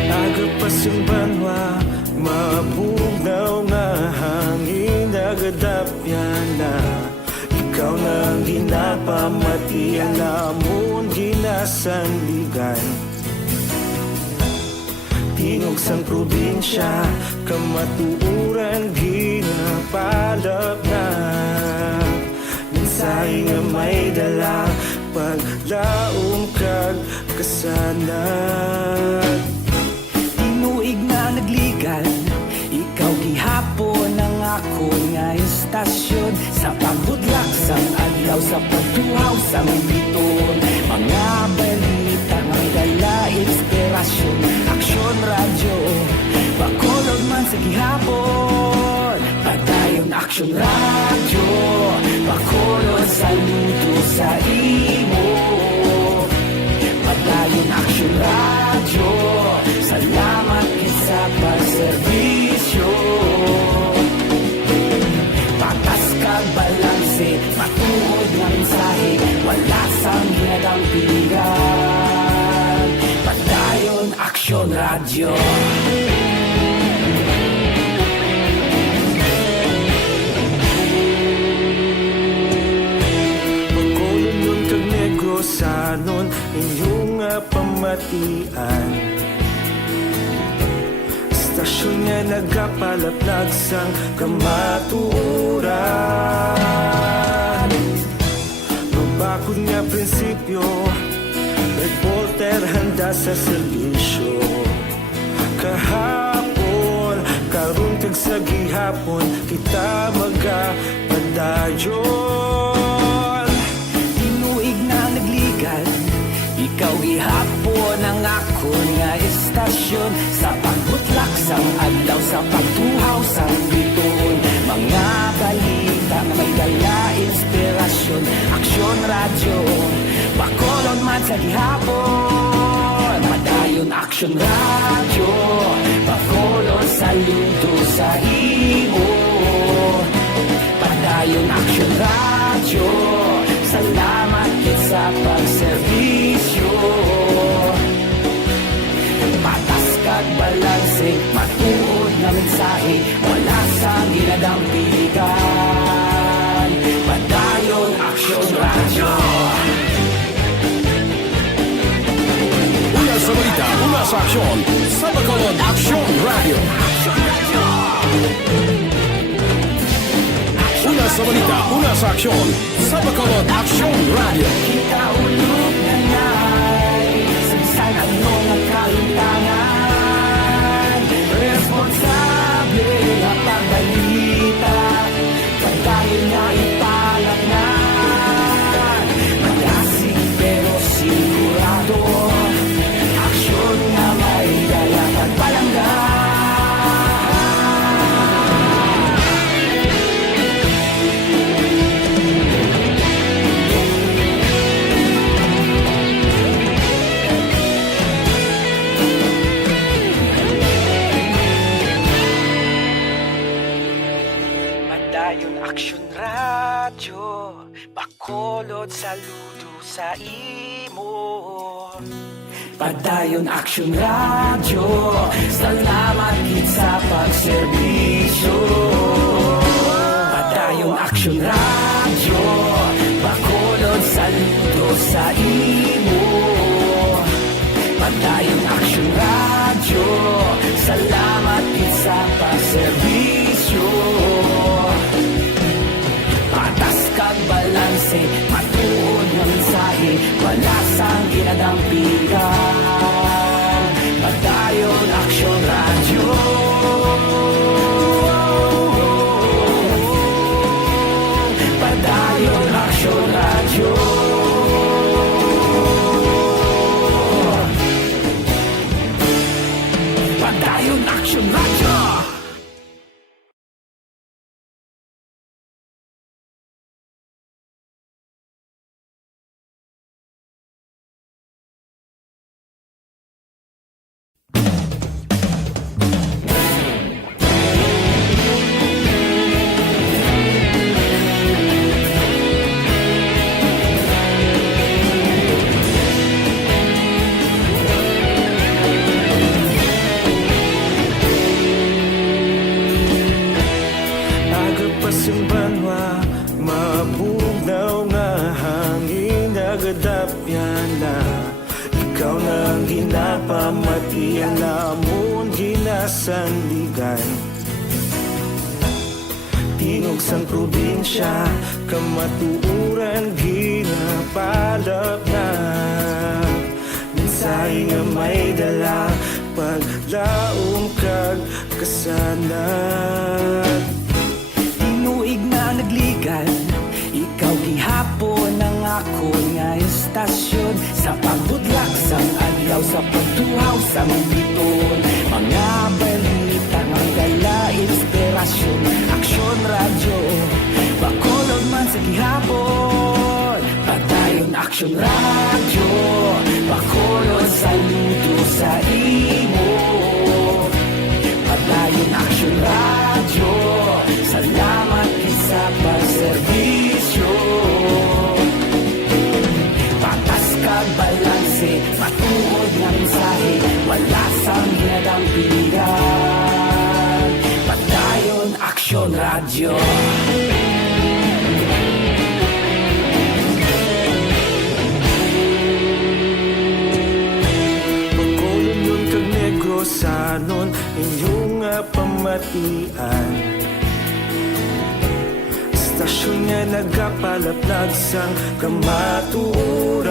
Agapasang banwa, mapugnaw nga hangin, agadapyan na. Ikaw nang ginapamatian namon ginasandigan. Tingog sang probinsya, kamatuuran ginapalap na. Minsay nga may dala, paglaom kag kasanag. Tinuig na nagligan, ikaw gihapon ang ako nga istasyon. Sa pagbudlak sang adlaw, sa pagtuhaw sa biton, mga balita nga dala inspirasyon. Aksyon radyo, bakolog man sa gihapon. Padayon aksyon radyo, bakolog sa luto sa imo. Padayon aksyon radyo, salamat sa pagserbisyo. Patas kag balanse, matuod ng mensahe, wala sang ginadang pilihan. Padayon aksyon radyo. Bakolon nun kag Negrosanon, inyong pamatian. Stasyon nga nagapalaplag sang kamatuuran. Mabakod nga prinsipyo, reporter handa sa serbisyo. Kahapon, karon kag sa gihapon, kita magapadayon. Tinuig na nagligan, Ikaw gihapon ang ako nga istasyon, sa pagbutlak sang adlaw, sa pagtuhaw sang biton. Mga balita nga may dala inspirasyon, aksyon radyo, bakolon man sa gihapon. Padayon aksyon radyo, bakolon saludo sa imo. Padayon aksyon radyo, salamat kit sa pagserbisyo. Patas kag balanse, matuod na mensahe, wala sa ginadampigan. Padayon aksyon radyo. Una sa balita, una sa aksyon, sa Bacolod Aksyon Radio. Una sa balita, una sa aksyon, sa Bacolod Aksyon Radio. Kita ulog na na'y sagsan ang mga kalintangan. Responsable na pagbalita, pagdahil na ipalat na. Malasig pero sigurado, aksyon na may dala pagpalanggan. Padayon aksyon radyo, bakolod saludo sa imo. Padayon aksyon radyo, salamat kit sa pagserbisyo. Padayon aksyon radyo, bakolod saludo sa imo. Padayon aksyon radyo, salamat kit sa pagserbisyo. Patas kag balanse, matuod nga mensahe, wala sang ginadampigan. Padayon aksyon radyo. Padayon aksyon radyo. Padayon aksyon radyo. Agapasumbanwa, mabugnaw nga hangin nagadapyan na. Ikaw na ang ginapamatian namon ginasandigan. Tingog sang probinsya, kamatuuran ginapalap na. Mensahe nga may dala, paglaom kag kasanat. Tinuig na nagligan, ikaw gihapon ang ako nga istasyon, sa pagbudlak sang adlaw, sa pagtuhaw sang biton. Mga balita nga dala inspirasyon, aksyon radyo, bakolod man sa gihapon. Padayon aksyon radyo, bakolod saludo sa imo. Padayon aksyon radyo, salamat sa pagserbisyo. Patas kag balanse, matuod nga mensahe, wala sang ginadampigan. Padayon aksyon radyo. Bacolod nun kag Negros sanon, inyong pamatian. Istasyon nga nagapalaplag sang kamaturan.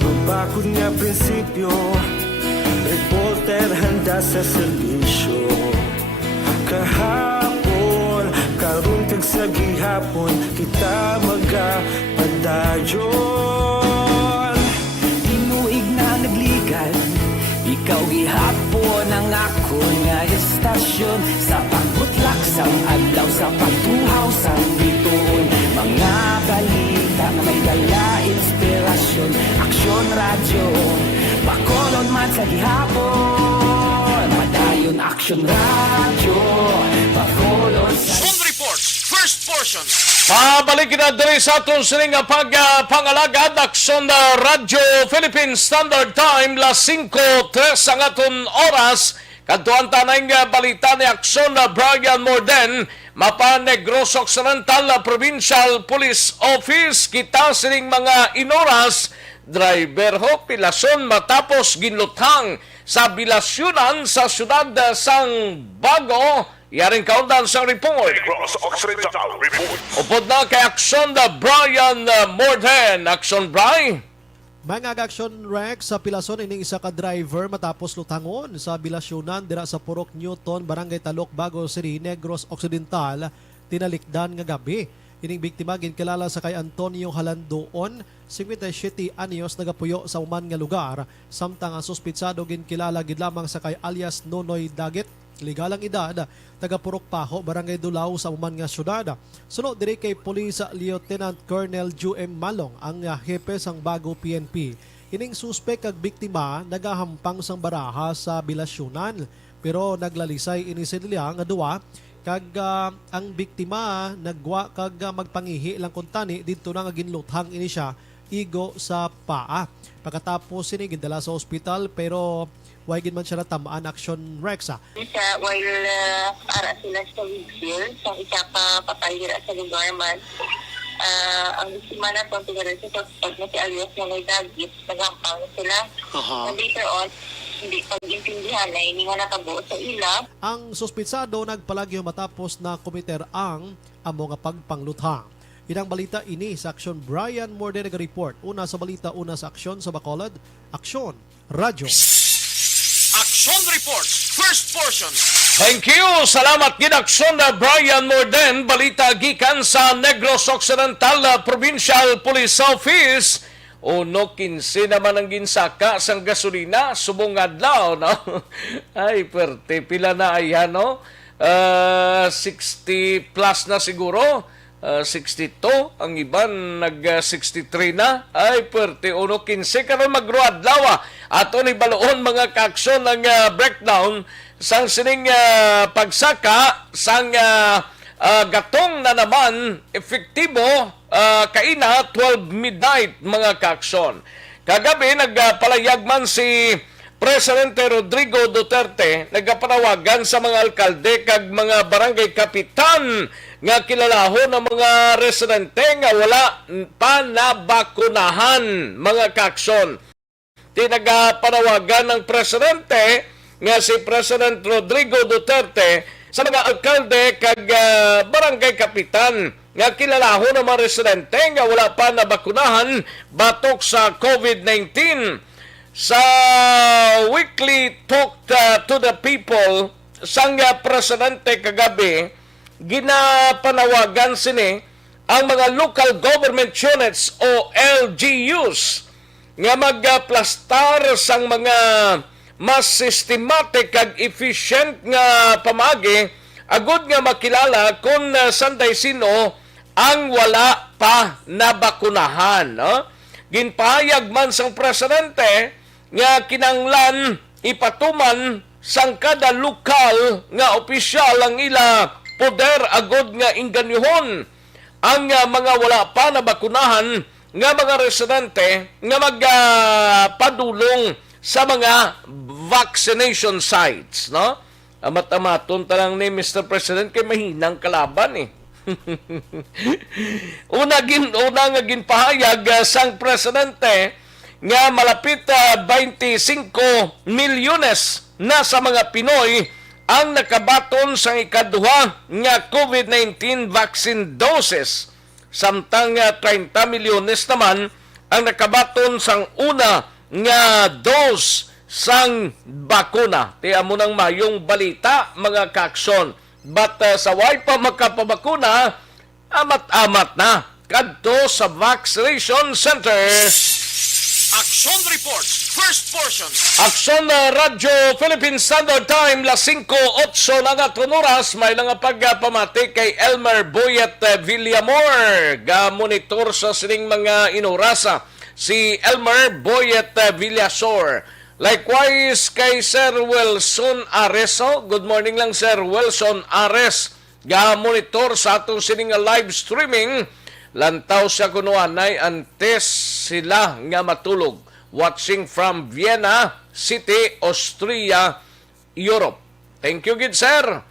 Mabakod nga prinsipyo, reporter handa sa serbisyo. Kahapon, karong tag sa sa gihapon kita magapadayon. Tinuig na nagligan, ikaw gihapon ang ako nga estasyon. Sa pagbutlak sa adlaw, sa pagtuhaw sa bituon, mga balita na may dala inspirasyon. Aksyon radyo, Bacolod man sa gihapon, padayon Aksyon radyo, Bacolod sa Action Reports, first portion. Pabalik na diri sa atong sining pag-pangalagad Aksyon Radyo Philippine Standard Time las 5:03 ang aton oras. Kadtuan tanay nga balita ni Aksyon Brian Morden mapa Negros Occidental Provincial Police Office. Kita sining mga inoras driver ho pilason matapos ginluthang sa bilasyunan sa syudad sang Bago. Yaring kaundan sa report. Negros Occidental Report. Upod na kay Aksyon Brian Morden. Aksyon Brian. Mga action wreck sa Pilason ining isa ka driver matapos lutangon sa bilasyonan dira sa Purok Newton, Barangay Talok, Bago City, Negros Occidental, tinalikdan nga gabi. Ining biktima ginkilala sa kay Antonio Halandoon, 57 anyos, nagapuyo sa uman nga lugar, samtang ang suspitsado ginkilala gid lamang sa kay alias Nonoy Dagit, legalang edad, taga Purok Paho, Barangay Dulao sa uman nga syudad. Sunod diri kay Police Lieutenant Colonel Ju M. Malong, ang hepe sang Bago PNP. Ining suspek kag biktima nagahampang sang baraha sa bilasyonan, pero naglalisay ini sila nga duwa kag ang biktima nagwa kag magpangihi lang kuntani didto na nga ginluthang ini siya igo sa paa. Pagkatapos ini gindala sa ospital pero way gid man siya natamaan. Action Rexa. Sa while para sila sa Wigfield, sa isa pa papalira sa lugar man, ang biktima na po tigara sa suspect na si alias Nonoy Dagit, nagampang sila. And later on, hindi pag-intindihan na hindi nga nakabuo sa ila. Ang suspitsado nagpalagyo matapos na komiter ang amo nga pagpangluthang. Inang balita ini sa Aksyon Brian Morden report. Una sa balita, una sa aksyon sa Bacolod. Aksyon Radyo. Action Reports, first portion. Thank you. Salamat gid Aksyon Brian Morden. Balita gikan sa Negros Occidental Provincial Police Office. Uno 15 naman ang ginsaka sang gasolina subong adlaw, no? Ay, perte pila na ayan, no? 60 plus na siguro. 62 ang iban nag 63 na. Ay, perte uno 15 karon magruadlaw. Ato ni baloon mga kaaksyon ng breakdown sang sining pagsaka sang gatong na naman epektibo kaina 12 midnight mga kaaksyon. Kagabi nagpalayag man si Presidente Rodrigo Duterte, nagpanawagan sa mga alkalde kag mga barangay kapitan nga kilalahon ng mga residente nga wala pa nabakunahan mga kaaksyon. Tinagpanawagan ng presidente nga si President Rodrigo Duterte sa mga alkalde kag barangay kapitan nga kilalahon ng mga residente nga wala pa nabakunahan batok sa COVID-19. Sa weekly talk to the people sang presidente kagabi, ginapanawagan sini ang mga local government units o LGUs nga magplastar sang mga mas systematic kag efficient nga pamagi agud nga makilala kung sanday sino ang wala pa nabakunahan, no? Ginpahayag man sang presidente nga kinanglan ipatuman sang kada lokal nga opisyal ang ila poder agud nga inganyuhon ang mga wala pa nabakunahan nga mga residente nga magpadulong sa mga vaccination sites, no? Amat-amaton talang ni Mr. President kay mahinang kalaban eh. una nga ginpahayag sang presidente nga malapit 25 milyones na sa mga Pinoy ang nakabaton sa ikaduha nga COVID-19 vaccine doses, samtang 30 milyones naman ang nakabaton sang una nga dose sang bakuna. Tiyan mo ng mayong balita mga kaaksyon. But sa way pa makapabakuna, amat-amat na kadto sa vaccination center. Action Reports, first portion. Aksyon na Radyo Philippine Standard Time, las 5:08 na nga oras, may nga pagpamati kay Elmer Boyet Villamor, ga-monitor sa sining mga inurasa, si Elmer Boyet Villasor. Likewise kay Sir Wilson Ares, good morning lang Sir Wilson Ares, ga-monitor sa atong sining live streaming. Lantaw siya kunuanay antes sila nga matulog. Watching from Vienna City, Austria, Europe. Thank you, good sir.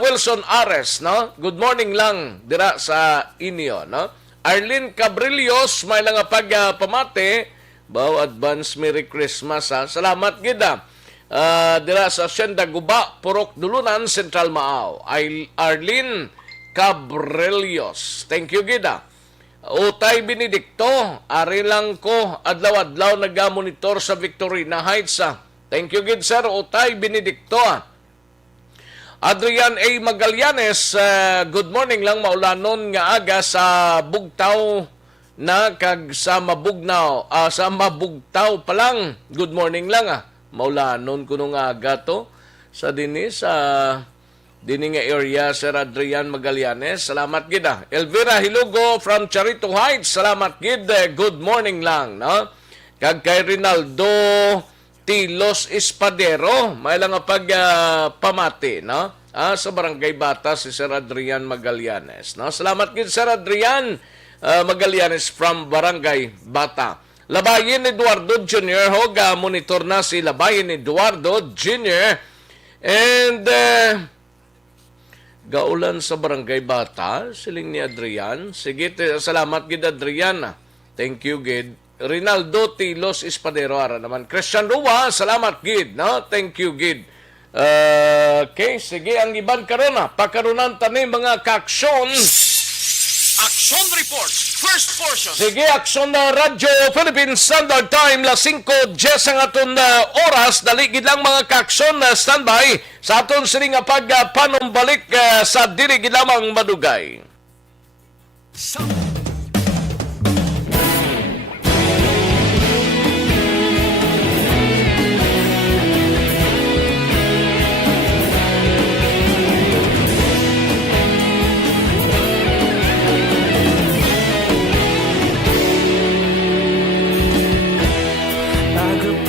Wilson Ares, no? Good morning lang dira sa inyo, no? Arlene Cabrillos, may lang pagpamati. Bao advance Merry Christmas, ha? Salamat, gida. Dira sa Hacienda Guba, Purok Dulunan, Central Maaw. Arlene Cabrillos. Thank you, gida. Utay Benedicto, ari lang ko adlaw-adlaw nag-monitor sa Victorina Heights. Thank you, good sir. Utay Benedicto. Adrian A. Magallanes, good morning lang, maulanon nga aga sa Bugtaw na kag sa Mabugnaw. Sa Mabugtaw pa lang. Good morning lang. Maulanon ko nung aga to sa dinis dini nga area, Sir Adrian Magallanes. Salamat gid. Elvira Hilugo from Charito Heights. Salamat gid. Good morning lang, no? Kag kay Rinaldo Tilos Espadero, may lang pamati, no? Sa Barangay Bata si Sir Adrian Magallanes, no? Salamat gid Sir Adrian Magallanes from Barangay Bata. Labayin Eduardo Jr. Hoga monitor na si Labayin Eduardo Jr. And gaulan sa Barangay Bata, siling ni Adrian. Sige, salamat gid Adrian. Thank you gid. Rinaldo Tilos Espadero ara naman. Christian Rua, salamat gid, no? Thank you gid. Okay, sige ang iban karon pakarunan tani mga kaaksyon. Action Reports, first portion. Sige, aksyon na Radyo Philippine Standard Time, las 5:10 ang aton oras. Daligid lang mga kaaksyon na standby sa aton sining pagpanumbalik sa dirigid lamang madugay.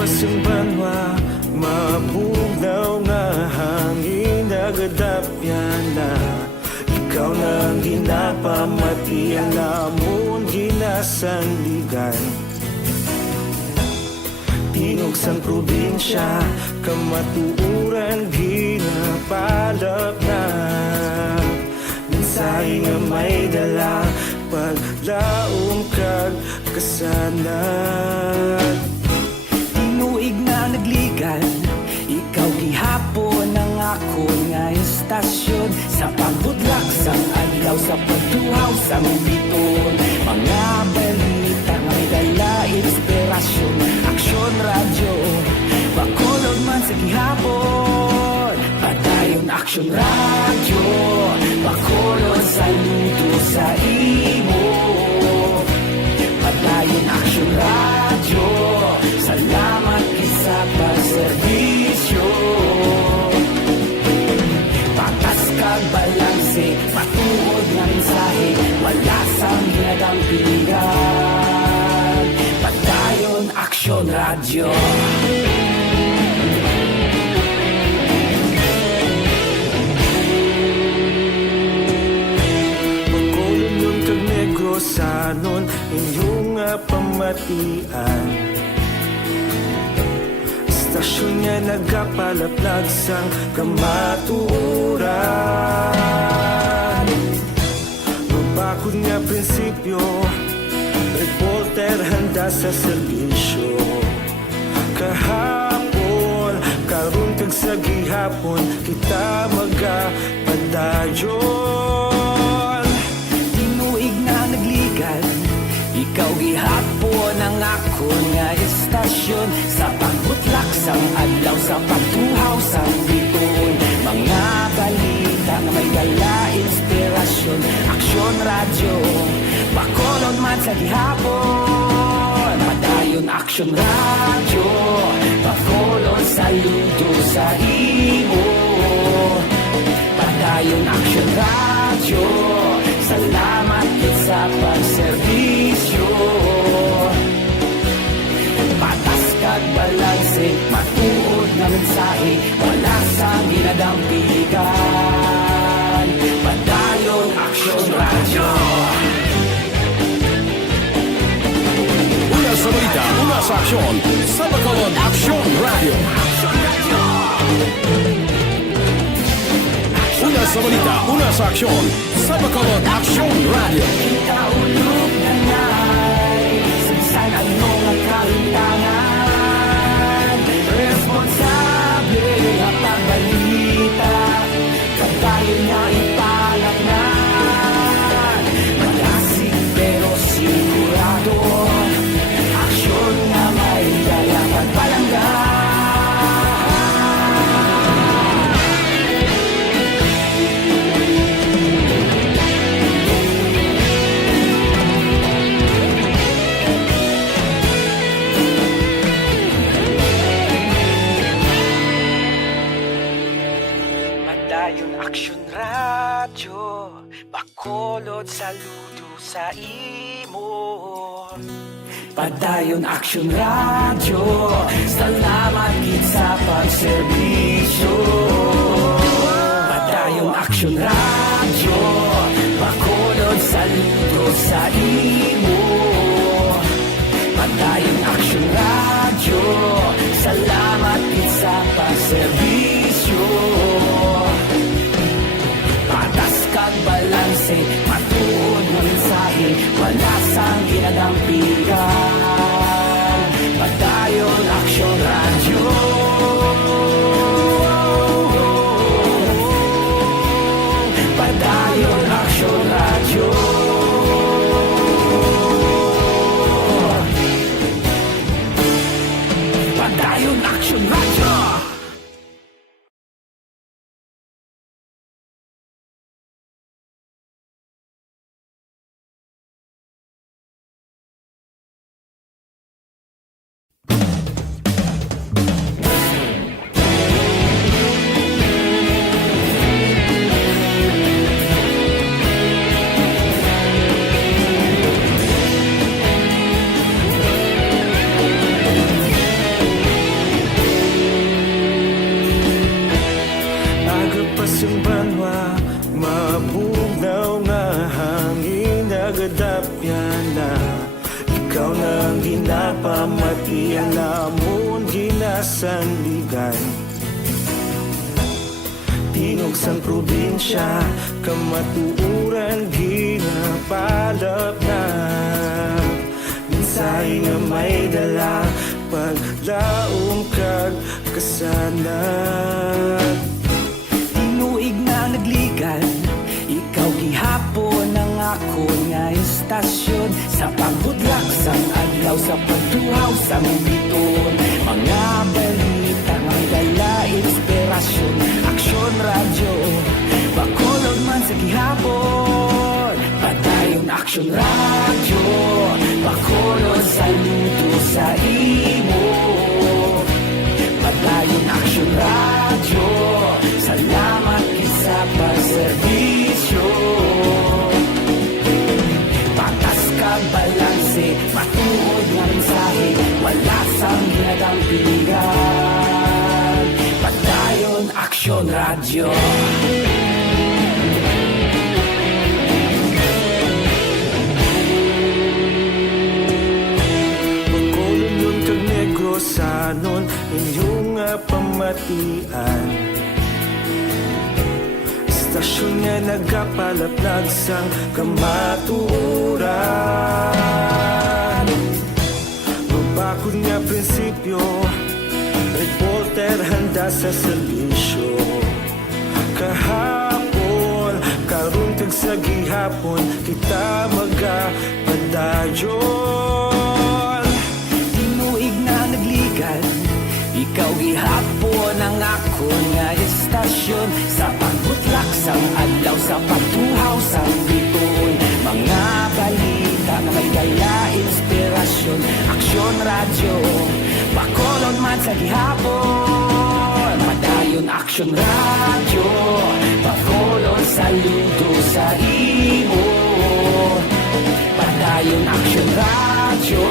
Simbanwa, mabugnaw nga hangin nagadapyan na. Ikaw na ang ginapamatian namon ginasanligan. Tinog sang probinsya, kamatuuran ginapalap na. Mensahe nga may dala, paglaom kag kasanat. Tinuig na nagligan, ikaw gihapon ang ako nga istasyon. Sa pagbudlak sang adlaw, sa pagtuhaw sang biton. Mga balita nga may dala inspirasyon. Aksyon radyo, bakolod man sa gihapon. Padayon aksyon radyo, bakolod sa luto sa imo. Padayon aksyon radyo, salamat isa pagserbisyo. Patas kag balanse, matuod nga mensahe, wala sang ginadang pilihan. Padayon aksyon radyo. Pagkulong kag Negrosanon, inyong pamatian. Istasyon niya nagapalaplag sang kamatuuran. Mabakod nga prinsipyo, reporter handa sa serbisyo. Kahapon, karon kag sa gihapon, kita magapadayon. Tinuig na nagligan, ikaw gihapon ang ako nga istasyon. Sa pagbutlak sang adlaw, sa pagtuhaw sang biton. Mga balita nga may dala inspirasyon. Aksyon aksyon radyo Bacolod man sa gihapon Padayon aksyon radyo Bacolod saludo sa imo Padayon aksyon radyo Salamat kit sa pagserbisyo Patas kag balanse Matuod na mensahe Wala sa ginadampigan Padayon aksyon radyo Una sa balita, una sa aksyon. Sa Bacolod Aksyon Radio. Una sa balita, una sa aksyon. Sa Bacolod Aksyon Radio. Kaulog na na'y Sinsan ano ang kalintangan Responsable ang pagbalita Kagayon na ipalaknan Malasig pero sigurado Aksyon na may dala pagpalanggan Padayon aksyon radyo Bacolod saludo sa imo Padayon aksyon radyo Salamat kit sa pagserbisyo Padayon aksyon radyo Bacolod saludo sa imo Padayon aksyon radyo Salamat kit sa pagserbisyo Patas kag balanse Matuod na mensahe Wala sang ginadampigan Padayon aksyon radyo Padayon aksyon radyo Padayon aksyon radyo Agapas yung banwa Mabugnaw nga hangin Nagadapyan na Ikaw na ang ginapamatian Namon ginasandigan Tingog sang probinsya Kamatuuran ginapalap na Minsay nga may dala Paglaom kag kasanat Tinuig na nagligan Ikaw gihapon ang ako nga istasyon Sa pagbudlak sang adlaw Sa pagtuhaw sang biton Mga balita nga dala inspirasyon Aksyon radyo Bacolod man sa gihapon Padayon aksyon radyo Bacolod saludo sa imo Padayon aksyon radyo Salamat sa pagserbisyo Patas kag balanse Matuod nga mensahe Wala sang ginadampigan Padayon aksyon radyo Bacolod nun kag Negros Sanon Inyong pamatian Istasyon nga nagapalaplag sang kamatuoran Mabakod nga prinsipyo Reporter handa sa serbisyo Kahapon, karun kag sa gihapon Kita magapadayon Tinuig na nagligan Ikaw gihapon ang ako nga istasyon Sa pagbutlak sang adlaw Sa pagtuhaw sang biton aksyon radyo Bacolod man sa gihapon Padayon aksyon radyo Bacolod saludo sa imo Padayon aksyon radyo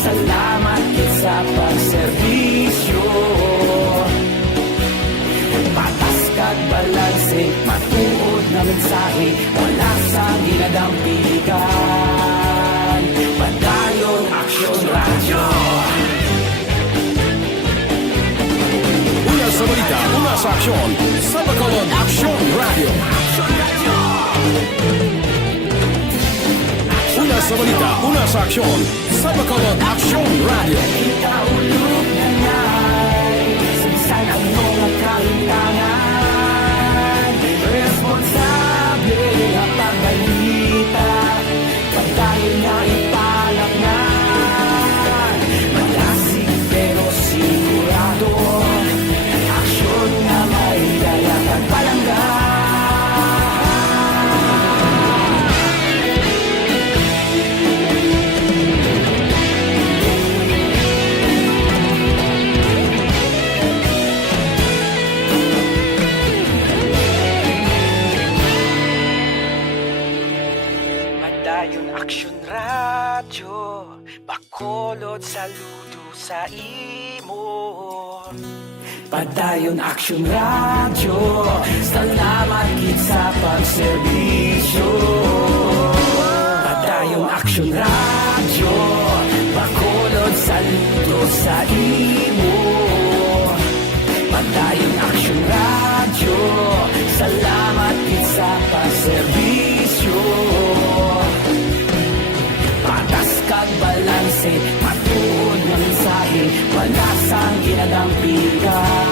Salamat kit sa pagserbisyo Patas kag balanse Matuod na mensahe Wala sa ginadampigan Padayon aksyon radyo Una sa balita, una sa aksyon. Sa Bacolod Aksyon Radio. Una sa balita, una sa aksyon. Sa Bacolod Aksyon Radio. Ikaulog na ngay Saan ang mga kalintangan Responsable ang pagbalita Pagdayon na ipalaknan Malasig pero sigurado Aksyon na may layakang palanggan Padayon aksyon radyo Bacolod saludo sa imo Padayon aksyon radyo Salamat kit sa pagserbisyo Padayon aksyon radyo Bacolod saludo sa imo Padayon aksyon radyo Salamat kit sa pagserbisyo Patas kag balanse Matuod na mensahe Wala sang ginadampigan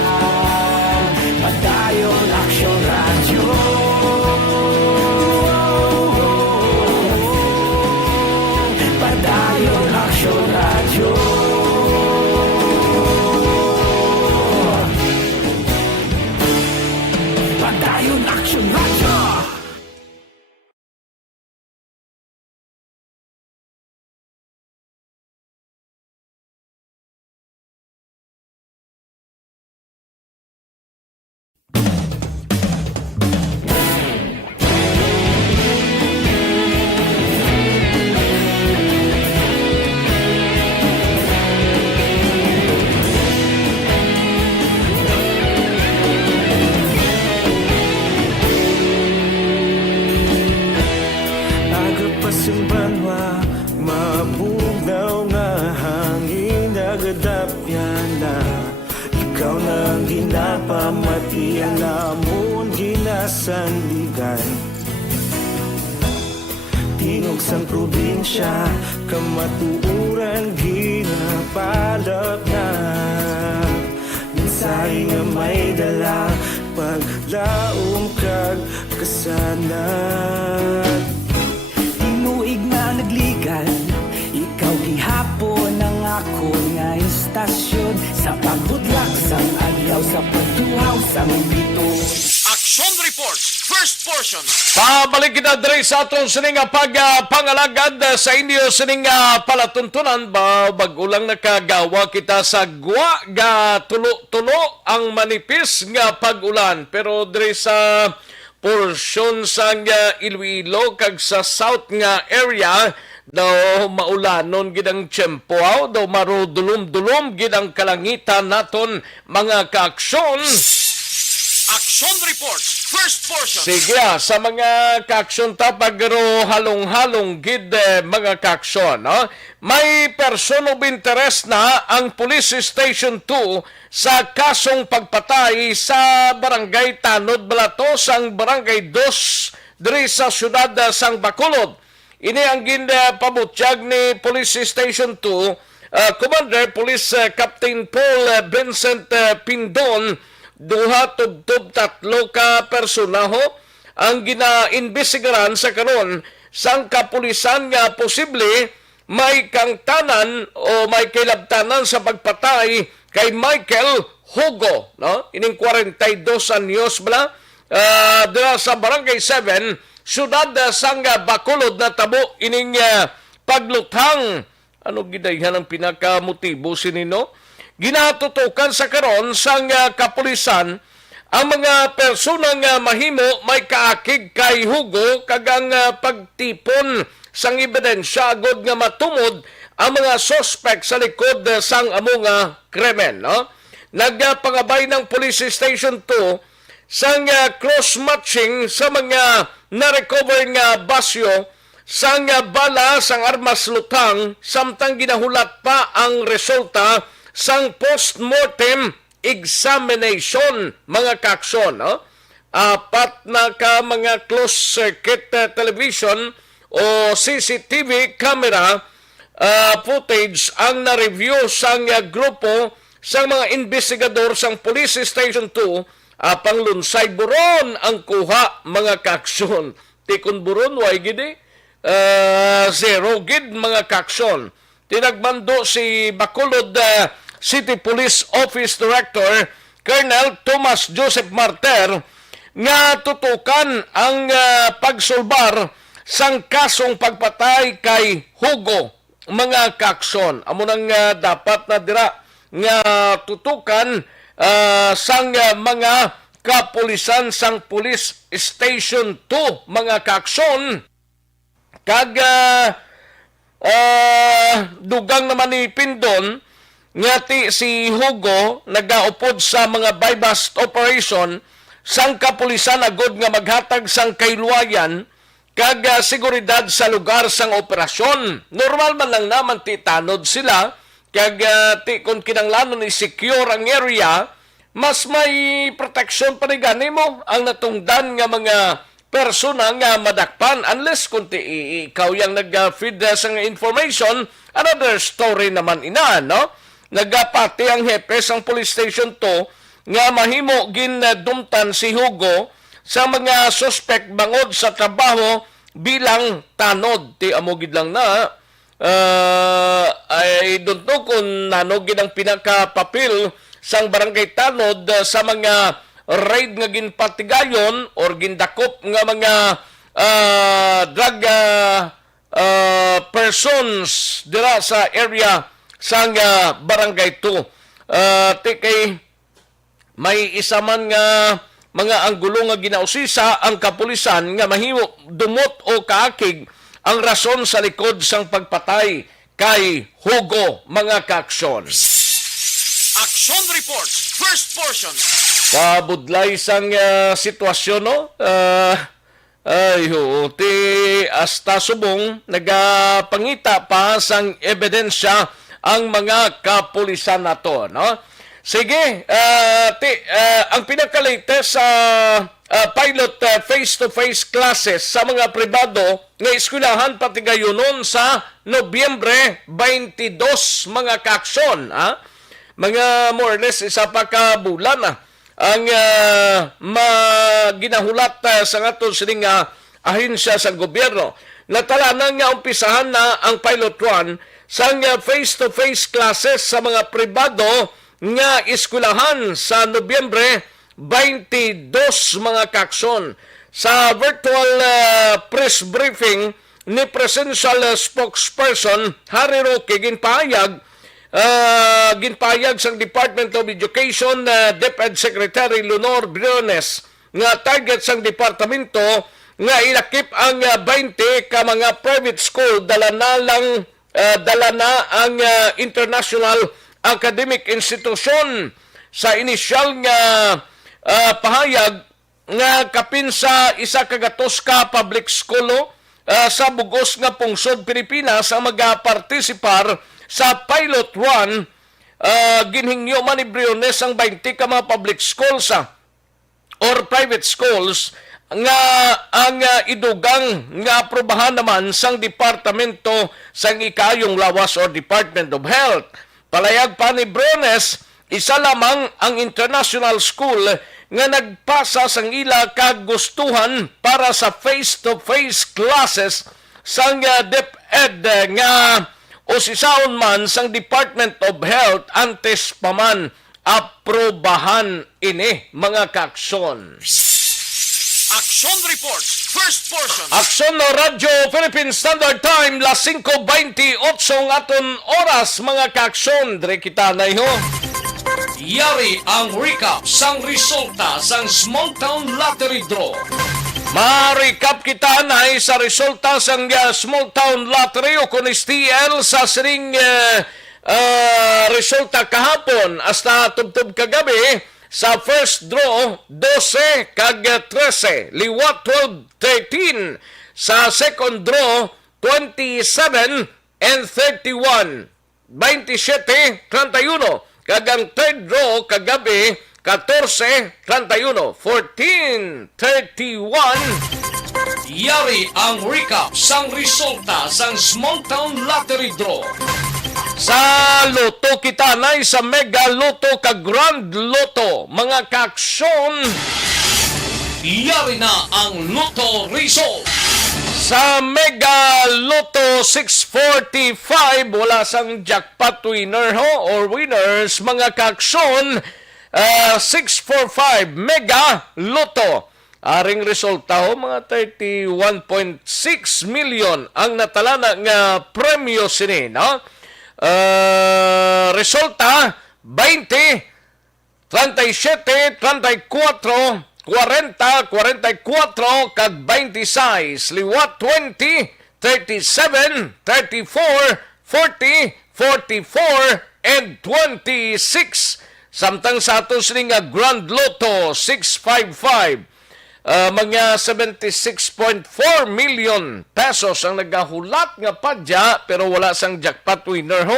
Padayon aksyon radyo Padayon aksyon radyo Padayon aksyon radyo Agapasumbanwa Mabugnaw nga hangin Nagadapyan na Ikaw na ginapamatian Namon ginasandigan Tingog sang probinsya Kamatuuran ginapalap na Mensahe nga may dala Paglaom kag kasanat Tinuig na nagligan Ikaw gihapon ang ako nga istasyon Sa pagbudlak sang adlaw Sa pagtuhaw sang bito Action Reports, first portion. Pabalik kita diri sa aton sining pangalagad sa inyo sining palatuntunan ba bagulang nakagawa kita sa gwa ga tulo-tulo ang manipis nga pag-ulan pero diri sa porsyon sa Iloilo kag sa south nga area daw maulanon gid ang tiyempo daw marudulom-dulom gid ang kalangitan naton mga kaaksyon. Action Reports, first portion. Sige, sa mga kaaksyon tapagro halong-halong gid mga kaaksyon. No? May person of interest na ang Police Station 2 sa kasong pagpatay sa Barangay Tanod Balatos, ang Barangay 2 diri sa siyudad sang Bacolod. Ini ang ginpabutyag ni Police Station 2, Commander Police Captain Paul Vincent Pindon, duha tubtob tatlo ka personaho ang gina-imbestigaran sa karon sang kapulisan nga posible may kangtanan o may kilabtanan sa pagpatay kay Michael Hugo, no? Ining 42 anyos bala dira sa Barangay 7, siyudad sang Bacolod na tabo ining pagluthang Ano gidayhan ang pinakamotibo sinino? Ginatutukan sa karon sang kapulisan ang mga persona nga mahimo may kaakig kay Hugo kagang pagtipon sang ebidensya agod nga matumod ang mga suspect sa likod sang amo nga krimen. No? Nagpangabay ng Police Station 2 sang cross-matching sa mga na-recover nga basyo sang bala sang armas lutang samtang ginahulat pa ang resulta sang post-mortem examination mga kakson. No? Apat na ka mga closed-circuit television o CCTV camera footage ang na-review sang grupo sang mga investigador sang Police Station 2 panglunsay buron ang kuha mga kakson. Tikon buron, way gidi? Zero gid mga kakson. Tinagbando si Bacolod City Police Office Director Colonel Thomas Joseph Marter nga tutukan ang pagsulbar sang kasong pagpatay kay Hugo mga kakson. Amo nang dapat na dira nga tutukan sang mga kapulisan sang Police Station 2 mga kakson. Kag dugang naman ni Pindon ngati si Hugo nagaupod sa mga buy-bust operation sang kapulisan agod nga maghatag sang kayluwayan kag seguridad sa lugar sang operasyon. Normal man lang naman ti tanod sila kag ti kung kinanglanon ni secure ang area, mas may protection pa ni gani mo ang natungdan nga mga persona nga madakpan unless kung ti ikaw yang nag-feed sa information, another story naman ina, no? Nagapati ang hepe sang Police Station 2 nga mahimo ginadumtan si Hugo sa mga suspect bangod sa trabaho bilang tanod. Ti amogid lang na I don't know kung nanogid ang pinakapapil sang barangay tanod sa mga raid nga ginpatigayon or gindakop nga mga drug persons dira sa area sang barangay 2. Kay may isa man nga mga anggulo nga ginausisa ang kapulisan nga mahimo dumot o kaakig ang rason sa likod sang pagpatay kay Hugo mga kaaksyon. Action Reports, first portion. Kabudlay sang sitwasyon, no? Ti hasta subong nagapangita pa sang ebidensya ang mga kapulisan nato, no? Sige, ang pinaka-latest sa pilot face-to-face classes sa mga pribado nga eskwelahan patigayonon sa Nobyembre 22 mga kaaksyon, ha? Mga more or less isa pa ka bulan na ang ginahulat sa ngaton sining ahensya sa gobyerno. Natalanan nga umpisahan na ang pilot 1 sa face-to-face classes sa mga pribado nga eskwelahan sa Nobyembre 22 mga kaaksyon. Sa virtual press briefing ni Presidential Spokesperson Harry Roque ginpahayag sa Department of Education DepEd Secretary Leonor Briones nga target sang departamento nga ilakip ang 20 ka mga private school dala na ang international academic institution. Sa inisyal nga pahayag nga kapin sa isa kagatos ka public school sa bugos nga pungsod Pilipinas ang magapartisipar sa pilot 1. Ginhingyo man ni Briones ang 20 ka mga public schools or private schools nga ang idugang nga aprobahan naman sang departamento sang ikayong lawas or Department of Health. Palayag pa ni Briones, isa lamang ang international school nga nagpasa sang ila kagustuhan para sa face-to-face classes sang DepEd nga o sisaon man sang Department of Health antes pa man aprobahan ini mga kaaksyon. Action Reports, first portion. Aksyon no Radyo Philippine Standard Time, las 5:28 aton oras, mga kaaksyon. Dire kita na iho. Yari ang recap sang resulta sang Small Town Lottery Draw. Ma-recap kita na sa resulta sang Small Town Lottery o kung STL sa siring resulta kahapon hasta tubtub kagabi. Sa first draw, 12 kag 13, liwat 12, 13. Sa second draw, 27 and 31, 27, 31. Kag ang third draw kagabi, 14, 31, 14, 31. Yari ang recap sang resulta sang Small Town Lottery Draw. Sa Loto kita na sa Mega Loto kag Grand Loto, mga kaaksyon, yari na ang Loto result. Sa Mega Loto 645, wala sang jackpot winner or winners, mga kaaksyon. 645 Mega Loto. Aring resulta mga 31.6 million ang natalana nga premyo sini, no? Resulta 20, 37, 34, 40, 44 kag 26, liwat 20, 37, 34, 40, 44 and 26. Samtang sa ato sini nga Grand Lotto 655, mga 76.4 million pesos ang nagahulat nga padya pero wala sang jackpot winner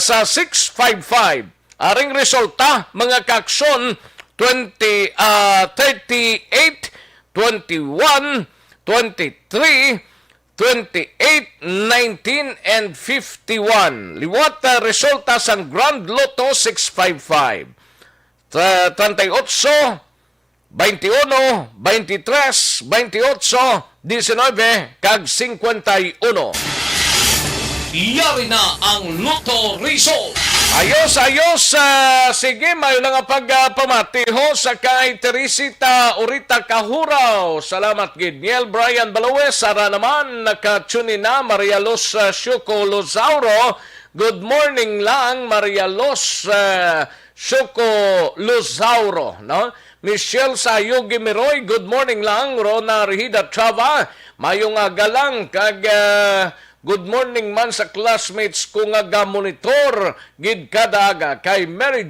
sa 655. Aring resulta, mga kaaksyon, 38, 21, 23, 28, 19, and 51. Liwat resulta sa Grand Lotto 655. 38, 21, 23, 28, 19, kag 51. Yari na ang Lotto result. Ayos. Sige, may lang pagpamati ho sa kay Teresita Urita Kahuraw. Salamat gid. Niel Brian Balawes, Sara naman, nakatuni na. Maria Los Shuko Lozauro. Good morning lang, Maria Los Shuko Lozauro. No? Michelle Sayugi Miroy, good morning lang. Rona Rihida Chava, mayong galang kag good morning man sa classmates ko nga ga-monitor gid kadaga kay Mary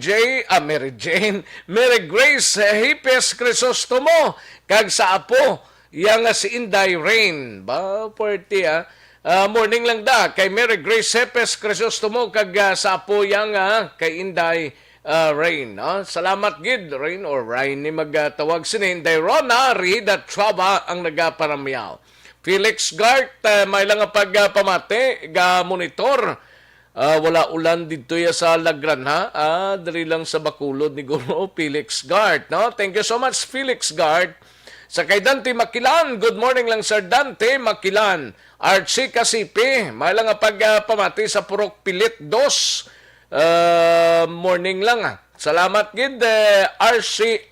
Grace Hipes Crisostomo kag sa apo yang si Inday Rain. Ba, party morning lang da kay Mary Grace Hipes Crisostomo kag sa apo yang kay Inday Rain. Salamat gid Rain or Rain ni magtawag sini Inday Rona Rida Traba ang nagaparamiyaw. Felix Gart, may lang pagpamate, ga-monitor. Wala ulan dito sa Lagran, Dali lang sa Bakulod ni Guro Felix Gart. No? Thank you so much, Felix Gart. Sa kay Dante Makilan, good morning lang, Sir Dante Makilan. Archie Kasipi, may lang pagpamate sa Purok Pilit 2. Morning lang, Salamat gid, RC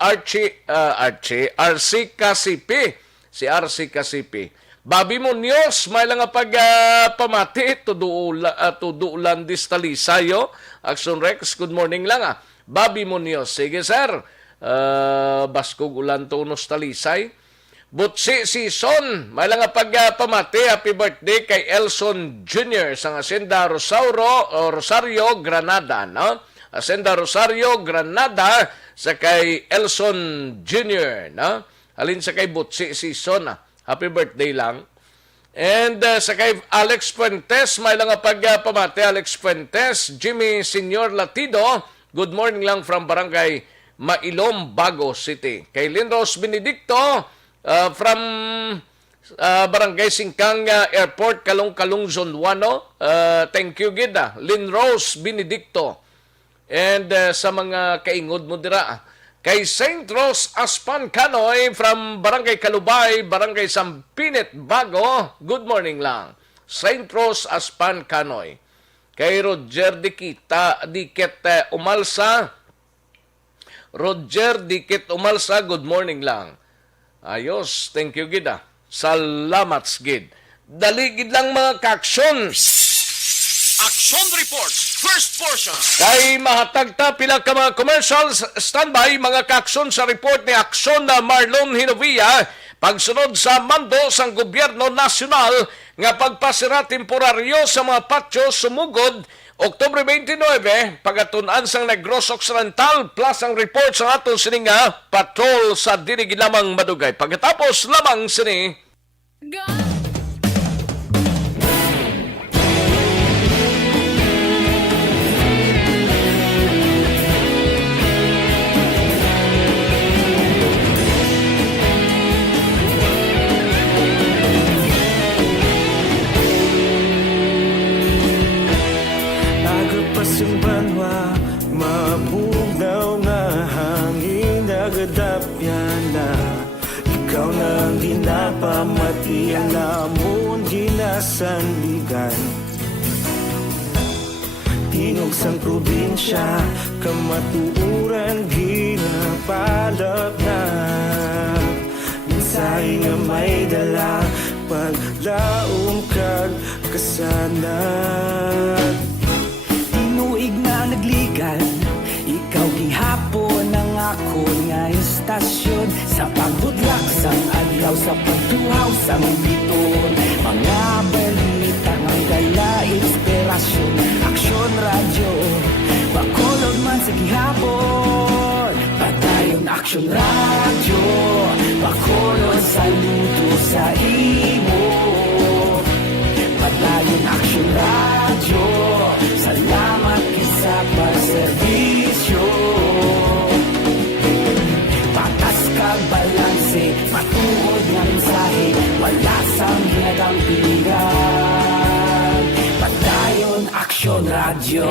Kasipi. Si RC Kasipi. Babi Munoz, may lang pagpamati, tuduulan distalisayo. Action Rex, good morning lang Babi Munoz, sige sir. Baskog ulan to unos talisay. Butsi Season, may lang pagpamati, happy birthday kay Elson Jr. sa Hacienda Rosario, Granada. No? Hacienda Rosario, Granada, sa kay Elson Jr. No? Halin sa kay Butsi Season happy birthday lang. And sa kay Alex Fuentes, may lang pagpamati, Alex Fuentes, Jimmy Senior Latido, good morning lang from Barangay Mailom, Bago City. Kay Linrose Benedicto, from Barangay Singkang Airport, Kalong Zone 1. Thank you, Gida. Linrose Benedicto. And sa mga kaingod mo dira, kay St. Rose Aspan Canoy from Barangay Kalubay, Barangay Sampinit, Bago, good morning lang. St. Rose Aspan Canoy. Kay Roger Dikit Umalsa, good morning lang. Ayos, thank you gid ah. Salamat gid. Dali gid lang mga kaaksyon. Action Reports, first portion. Kay mahatag ta pila ka mga commercials, standby mga kaaksyon sa report ni Aksyon na Marlon Hinovia pagsunod sa mando sang gobyerno nasyonal nga pagpasira temporaryo sa mga patio sumugod Oktubre 29, pagatunan sang Negros Occidental plus ang report sa aton sini nga patrol sa dinigi lamang madugay. Pagkatapos lamang sini Agapasang banwa, mabugnaw nga hangin nagadapyan na. Ikaw na ang ginapamatian namon ginasandigan. Tingog sang probinsya, kamatuuran ginapalap na. Minsay nga may dala, paglaong kag kasanat. Tinuig na nagligan, ikaw gihapon ang ako nga istasyon. Sa pagbudlak sang adlaw, sa pagtuhaw sang biton. Mga balita ng gala, inspirasyon, aksyon radyo, bakolog man sa gihapon. Padayon aksyon radyo, bakolog saludo sa imo. Padayon aksyon radyo, salamat kisa pagserbisyo. Patas kag balanse, matuod nga mensahe, wala sang hinagang pilihan. Padayon aksyon radyo.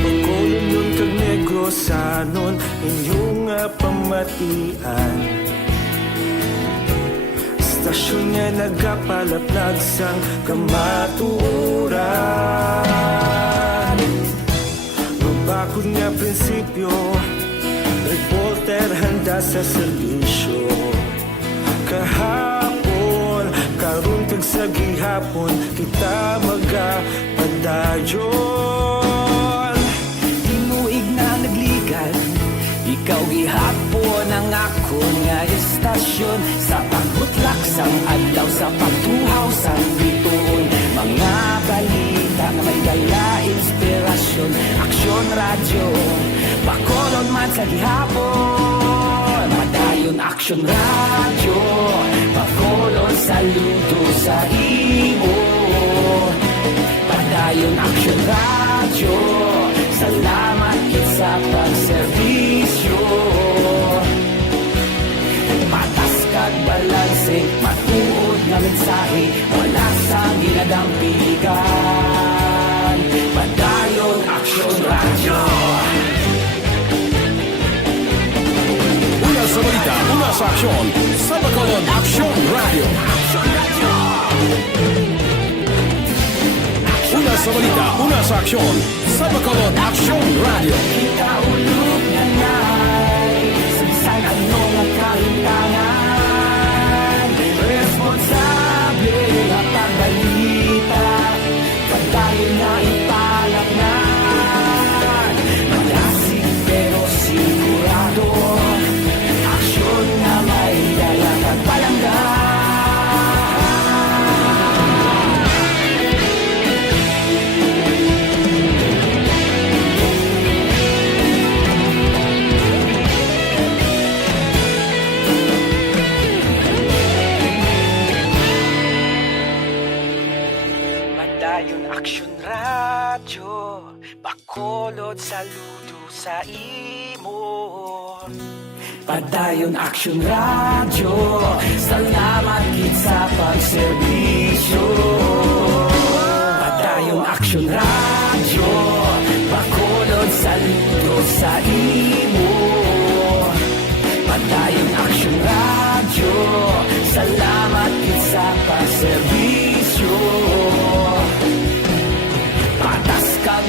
Bacolod nun kag Negros sanon inyong pamatian. Stasyon nga nagapalaplag sang kamaturan. Mabakod nga prinsipyo, reporter handa sa serbisyo. Kahapon, karon kag sa gihapon, kita magapadayon. Tinuig na nagligan, ikaw gihapon ang ako nga istasyon. Sa pagbutlak sang adlaw, sa pagtuhaw sang biton. Mga balita na may dala, inspirasyon, aksyon radyo, bakolod man sa gihapon. Padayon aksyon radyo, bakolod saludo sa imo. Padayon aksyon radyo, salamat sa pagserbisyo. Patas kag balanse, matuod nga mensahe, wala sang ginagang piligan. Padayon aksyon radyo. Una sa balita, una sa aksyon, sa Bacolod Aksyon Radio. Una sa balita, una sa aksyon, sa Bacolod Aksyon Radio. Ikaulog na na'y sabisan ano nga kahintangan. Responsable nga pagbalita, pagdayon na ipalaknan. Malasig pero sigurado, aksyon na may dalang at palanggan. Padayon aksyon radyo, bakolod saludo sa imo. Padayon aksyon radyo, salamat gid sa pagserbisyo. Padayon aksyon radyo, bakolod saludo sa imo. Padayon aksyon radyo, salamat gid sa pagserbisyo. Patas kag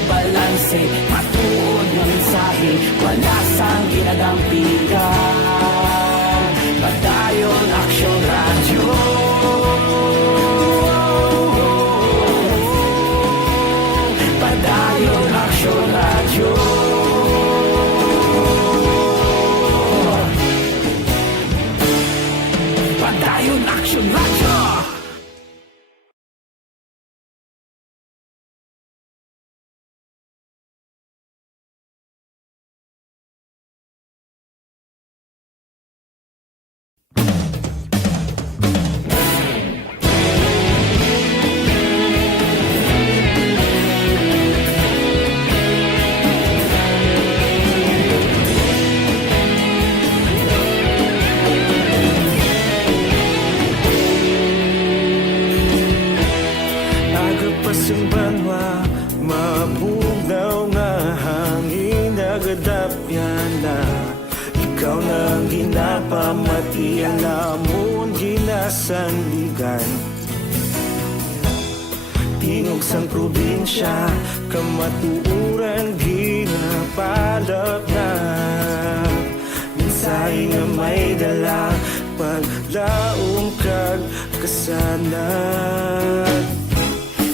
Aksyon Radyo. Agapasang banwa, mabugaw nga hangin nagadapyan na. Ikaw nang ginapamatian namon ginasandigan. Tingog sang probinsya, kamatuuran ginapalap na. Minsay nga may dala, paglaong kag kasanag.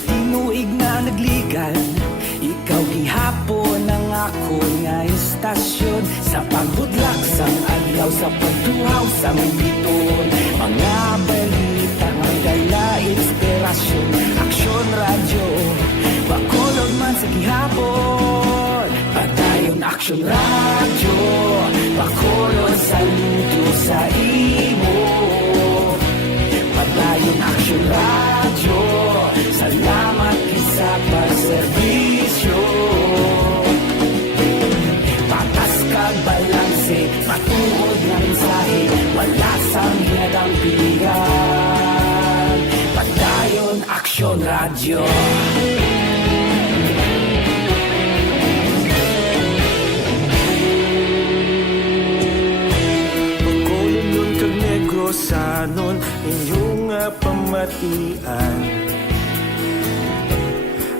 Tinuig na nagligan, ikaw gihapon ang ako nga istasyon. Sa pagbudlak sang adlaw, sa pagtuhaw sang biton. Mga balita nga dala inspirasyon. Aksyon Radyo, bakolog man sa gihapon. Padayon Aksyon Radyo, bakolog saludo sa imo. Padayon Aksyon Radyo, salamat sa pagserbisyo. Patas kag balanse, matuod nga mensahe, wala sang hinadang pilihan. Padayon Aksyon Radyo. Pagkulong kag negrosanon, inyong nga pamatian.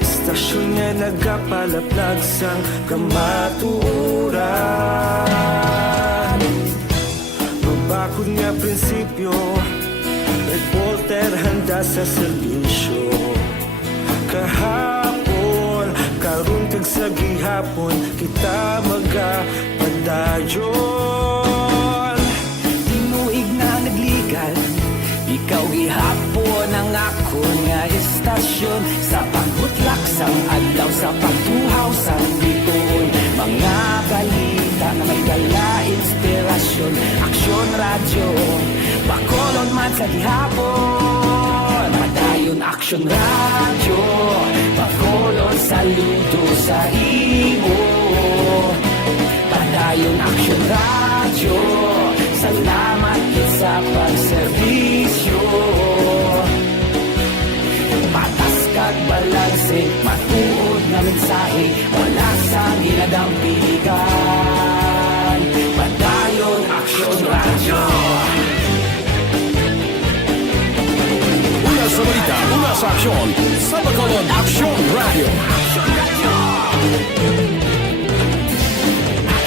Stasyon nga nagapalaplag sang kamatuuran. Mabakod nga prinsipyo, reporter handa sa serbisyo. Kahapon, karon kag sa gihapon, kita magapadayon. Tinuig na nagligan, ikaw gihapon ang ako nga istasyon. Sa pagbutlak sang adlaw, sa pagtuhaw sang biton. Mga balita na may dala inspirasyon. Aksyon Radyo, bakolon man sa gihapon. Padayon Aksyon Radyo, bakolon saludo sa imo. Padayon Aksyon Radyo, salamat sa pagserbisyo. Patas kag balanse, matuod na mensahe, wala sang hinadang piligan. Padayon Aksyon Radyo. Una sa balita, una sa aksyon, sa Bacolod Aksyon Radio.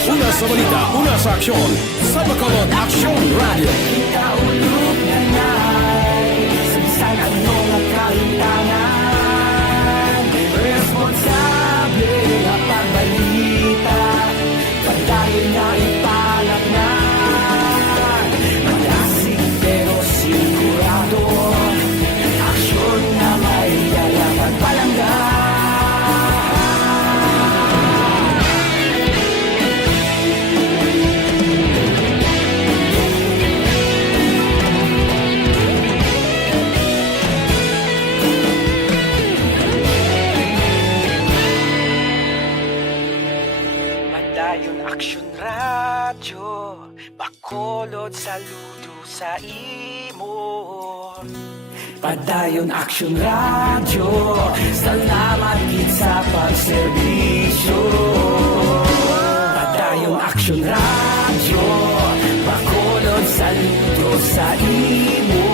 Una sa balita, una sa aksyon, sa Bacolod Aksyon Radio. Kaulog na na'y Samsan ang mga kahintangan. Responsable na pagbalita, padayon na ipalat na. Malasig pero sigurado, aksyon na may dala pagpalanggan. Padayon Aksyon Radyo, bakolod saludo sa imo. Padayon Aksyon Radyo, salamat gid sa pagserbisyo. Padayon Aksyon Radyo, bakolod saludo sa imo.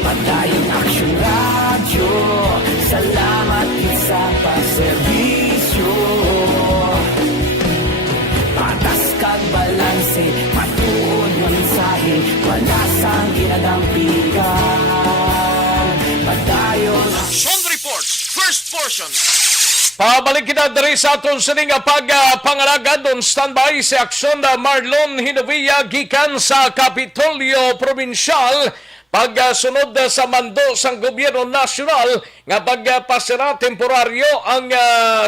Padayon Aksyon Radyo, salamat gid sa pagserbisyo. Patas kag balanse, matuod nga mensahe, wala sang ginadampigan. Padayon Action Reports, first portion. Pabalik kita diri sa aton sining pagpangalaga don standby si Aksyon Marlon Hinovia gikan sa Kapitolyo Provincial pagsunod sa mando sang gobyerno nasyonal nga pagpasira temporaryo ang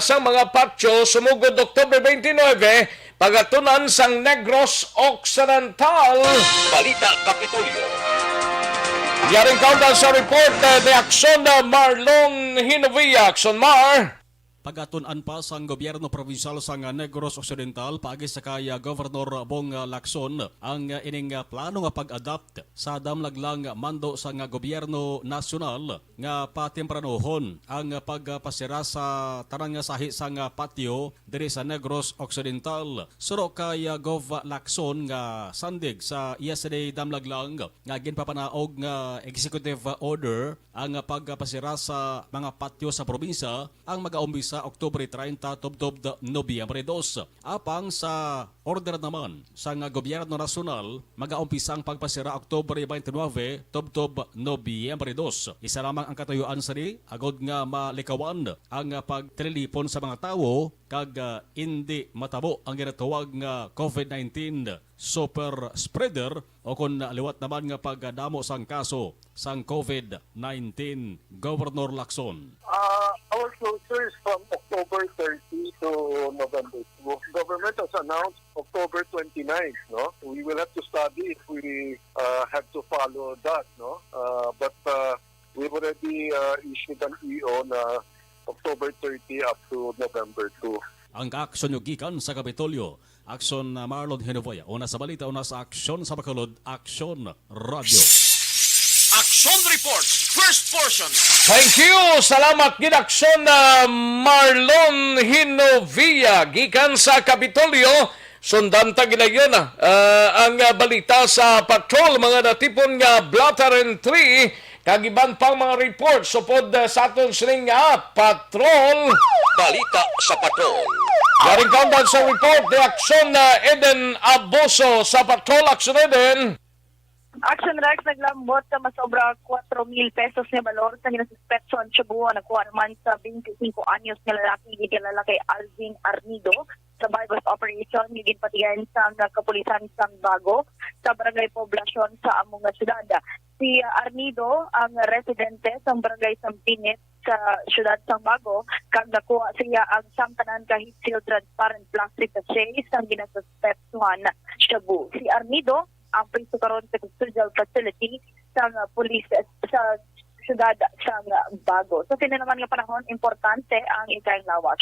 sang mga patio sumugod Oktubre 29 pagatunan sang Negros Occidental. Balita Kapitolyo. Yaring kaundan sa report ni Aksyon Marlon Hinovia. Aksyon Mar. Pagatunan pa sang gobyerno provincial sang Negros Occidental paagi sa kaya Governor Bong Lacson ang ining plano nga pag-adapt sa damlaglang mando sang gobyerno nasyonal nga patempranohon ang pagpasira sa tanang sahi sang patio diri sa Negros Occidental. Suro kay Gov Lacson nga sandig sa yesterday damlaglang nga ginpapanaog nga executive order ang pagpasira sa mga patio sa probinsya ang mag-aumbisa Oktubre 30 tubtob Nobyembre 2. Apang sa order naman sa gobyerno nasyonal, mag-aumpisa ang pagpasira Oktubre 29 tubtob Nobyembre 2. Isa lamang ang katayuan sari agod nga malikawan ang pagtrilipon sa mga tawo kag hindi matabo ang ginatawag nga COVID-19 super spreader o kung liwat naman nga pagdamo sang kaso sang COVID-19. Governor Lacson. Our closure is from October 30 to November 2. Government has announced October 29, no? We will have to study if we have to follow that, no? But we've already issued an EO na October 30 up to November 2. Ang aksyon yung gikan sa Kapitolyo. Aksyon Marlon Hinovia. Una sa balita, una sa aksyon sa Bacolod, Aksyon Radio. Action Reports, first portion. Thank you. Salamat gid Aksyon Marlon Hinovia gikan sa Kapitolyo. Sundan ta gidayon ang balita sa patrol mga natipon nga blotter and tree kagiban pang mga report supod sa aton sining patrol. Balita sa patrol. Yaring kaundan sa report ni Aksyon Eden Aboso sa patrol. Aksyon Eden. Action Rex naglambot sa masobra 4,000 pesos na balor sa ginasuspetso ang Cebuan nakuha naman sa 25 anyos na lalaki kilala kay Alvin Arnido sa bypass operation higit patigan sa kapulisan sang Bago sa barangay poblasyon sa among syudad. Si Arnido ang residente sa barangay Sampinit sa syudad sang Bago kag nakuha siya ang samtanan kahit seal transparent plastic sachet sang ginasuspetsuhan Cebu. Si Arnido ang priso karon sa custodial facility sa police sa syudad sa Bago. So sino naman nga panahon importante ang ikay lawas.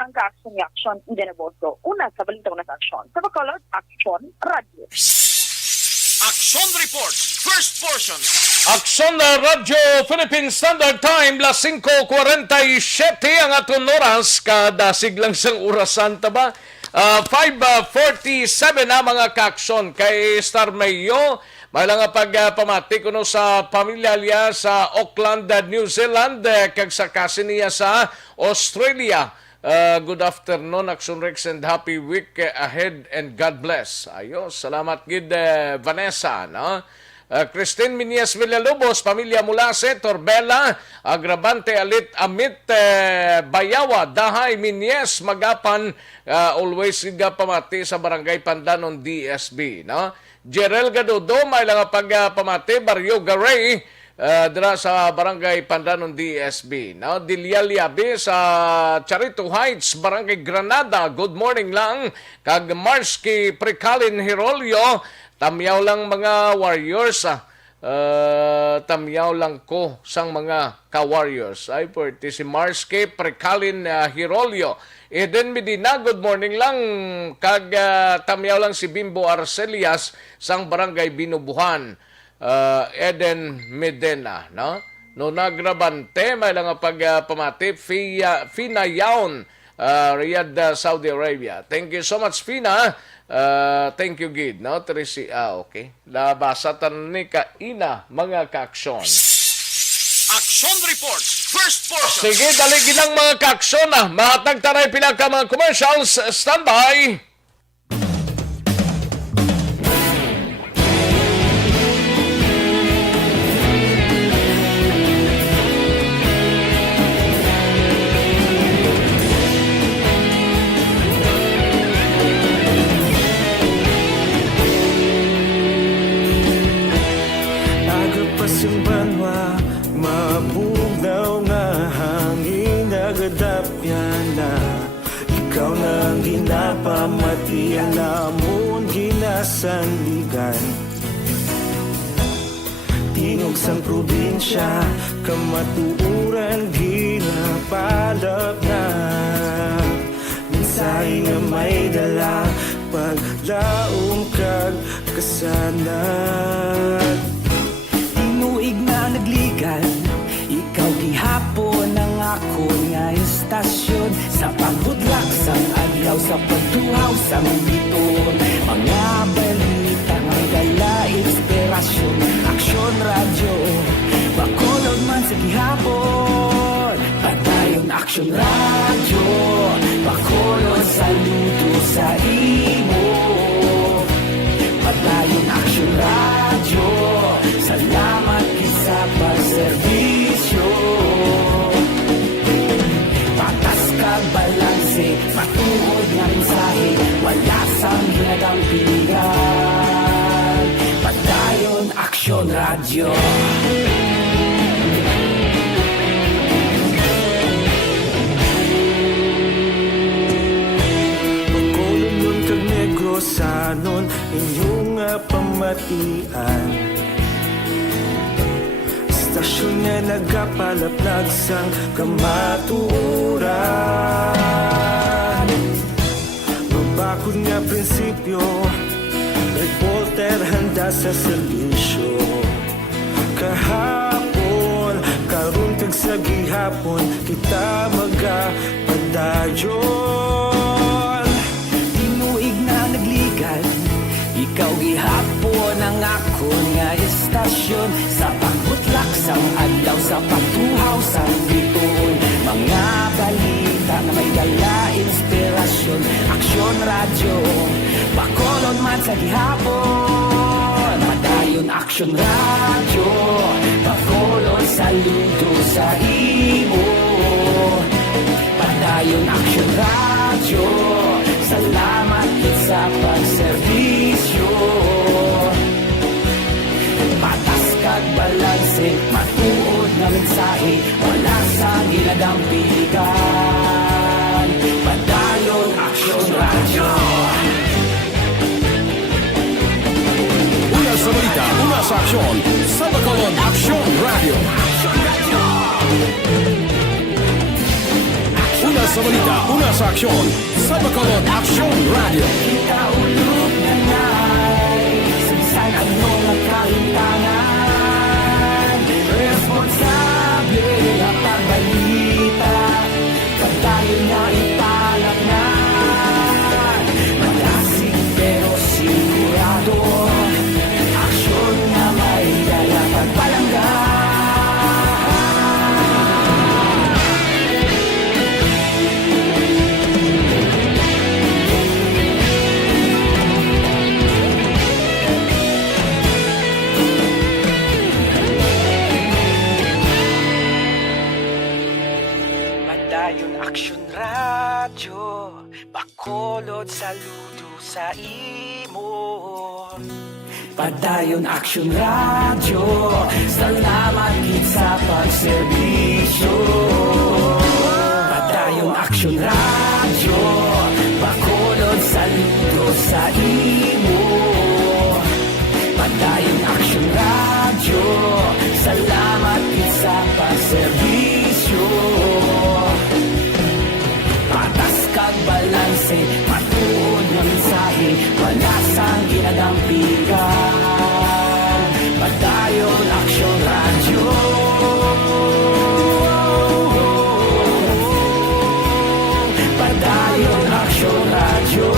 Ang ka-action Indenaboso. Una sa balita una sa aksyon. Sa Bacolod, Aksyon Radio. Action Reports, first portion. Aksyon Radio Philippine Standard Time la 5:47 ang aton oras kada siglang sang orasan ta ba 5:47 na mga ka-aksyon kay Star Mayo. May lang pagpamati kuno sa pamilya niya sa Auckland, New Zealand kag sa kasi niya sa Australia. Good afternoon, Action Rex, and happy week ahead and God bless. Ayos, salamat gid Vanessa, no? Christine Minies Villalobos, pamilya Mulase, Torbella, Agravante, Alit, Amit, Bayawa, Dahay, Minies, Magapan, always siga pamati sa Barangay Pandanon, DSB, no? Jerel Gadudo, may lang pagpamati, Barrio Garay, dira sa Barangay Pandanon DSB. Now, Dilyaliabi sa Charito Heights, Barangay Granada. Good morning lang. Kag Marsky Precalin Hirolio, tamyaw lang mga warriors. Tamyaw lang ko sang mga ka-warriors. Ay, pwerte si Marsky Precalin Hirolio. Eden Medina, good morning lang. Kag tamyaw lang si Bimbo Arcelias sang Barangay Binubuhan. Eden Medina, no? No nagrabante, may lang pagpamati, Fina Yaon, Riyadh, Saudi Arabia. Thank you so much, Fina. Thank you, Gid, no? Tracy, okay. Labasatan ni Kaina, mga ka-aksyon. Action Reports, First portion. Sige, dali ginang mga kaksyon na. Mahatag taray pinaka mga commercials. Standby. Agapas yung banwa, mabugnaw nga hangin nagadapyan na. Ikaw na ang ginapamatian namon ginasandigan. Tingog sang probinsya, kamatuuran ginapalap na. Minsay nga may dala, paglaong kag kasanat. Tinuig na nagligan, ikaw gihapon ang ako nga istasyon. Sa pagbudlak sang adlaw, sa pagtuhaw sang biton. Mga balita nga dala, inspirasyon, aksyon radyo, bakolod man sa gihapon. Patayon aksyon radyo, bakolod saludo sa imo. Patayon aksyon radyo, salamat sa pagserbisyo. Patas kag balanse, matuod nga mensahe, wala sang hinagang pilihan. Patayon aksyon radyo. Bacolod nun kag Negros sanon inyong nga pamatian. Stasyon nga nagapalaplag sang kamatuuran. Mabakod nga prinsipyo, reporter handa sa serbisyo. Kahapon, karon kag sa gihapon, kita magapadayon. Tinuig na nagligan, ikaw gihapon ang ako nga istasyon. Sa pagbutlak sang adlaw, sa pagtuhaw sang biton. Mga balita na may dala, inspirasyon, aksyon radyo, bakolod man sa gihapon. Padayon aksyon radyo, bakolod saludo sa imo. Padayon aksyon radyo, salamat sa pagserbisyo. Patas kag balanse, matuod na mensahe, wala sa ginagang piligan. Padayon aksyon radyo. Una sa balita, una sa aksyon. Sa Bacolod Aksyon Radio. Una sa balita, una sa aksyon. Sa Bacolod Aksyon Radio. Kita ulog na na'y sinsan ang mga kaintangan. Responsable ang pagbalita, pagdayon na italak na. Malasig pero sigurado, aksyon na may dala pagpalanggan. Padayon aksyon radyo, bakolod saludo sa imo. Padayon aksyon radyo, salamat gid sa pagserbisyo. Padayon aksyon radyo, bakolod saludo sa imo. Padayon aksyon radyo, salamat gid sa pagserbisyo. Patas kag balanse, matuod na mensahe, wala sang ginadampigan. Padayon aksyon radyo. Padayon aksyon radyo.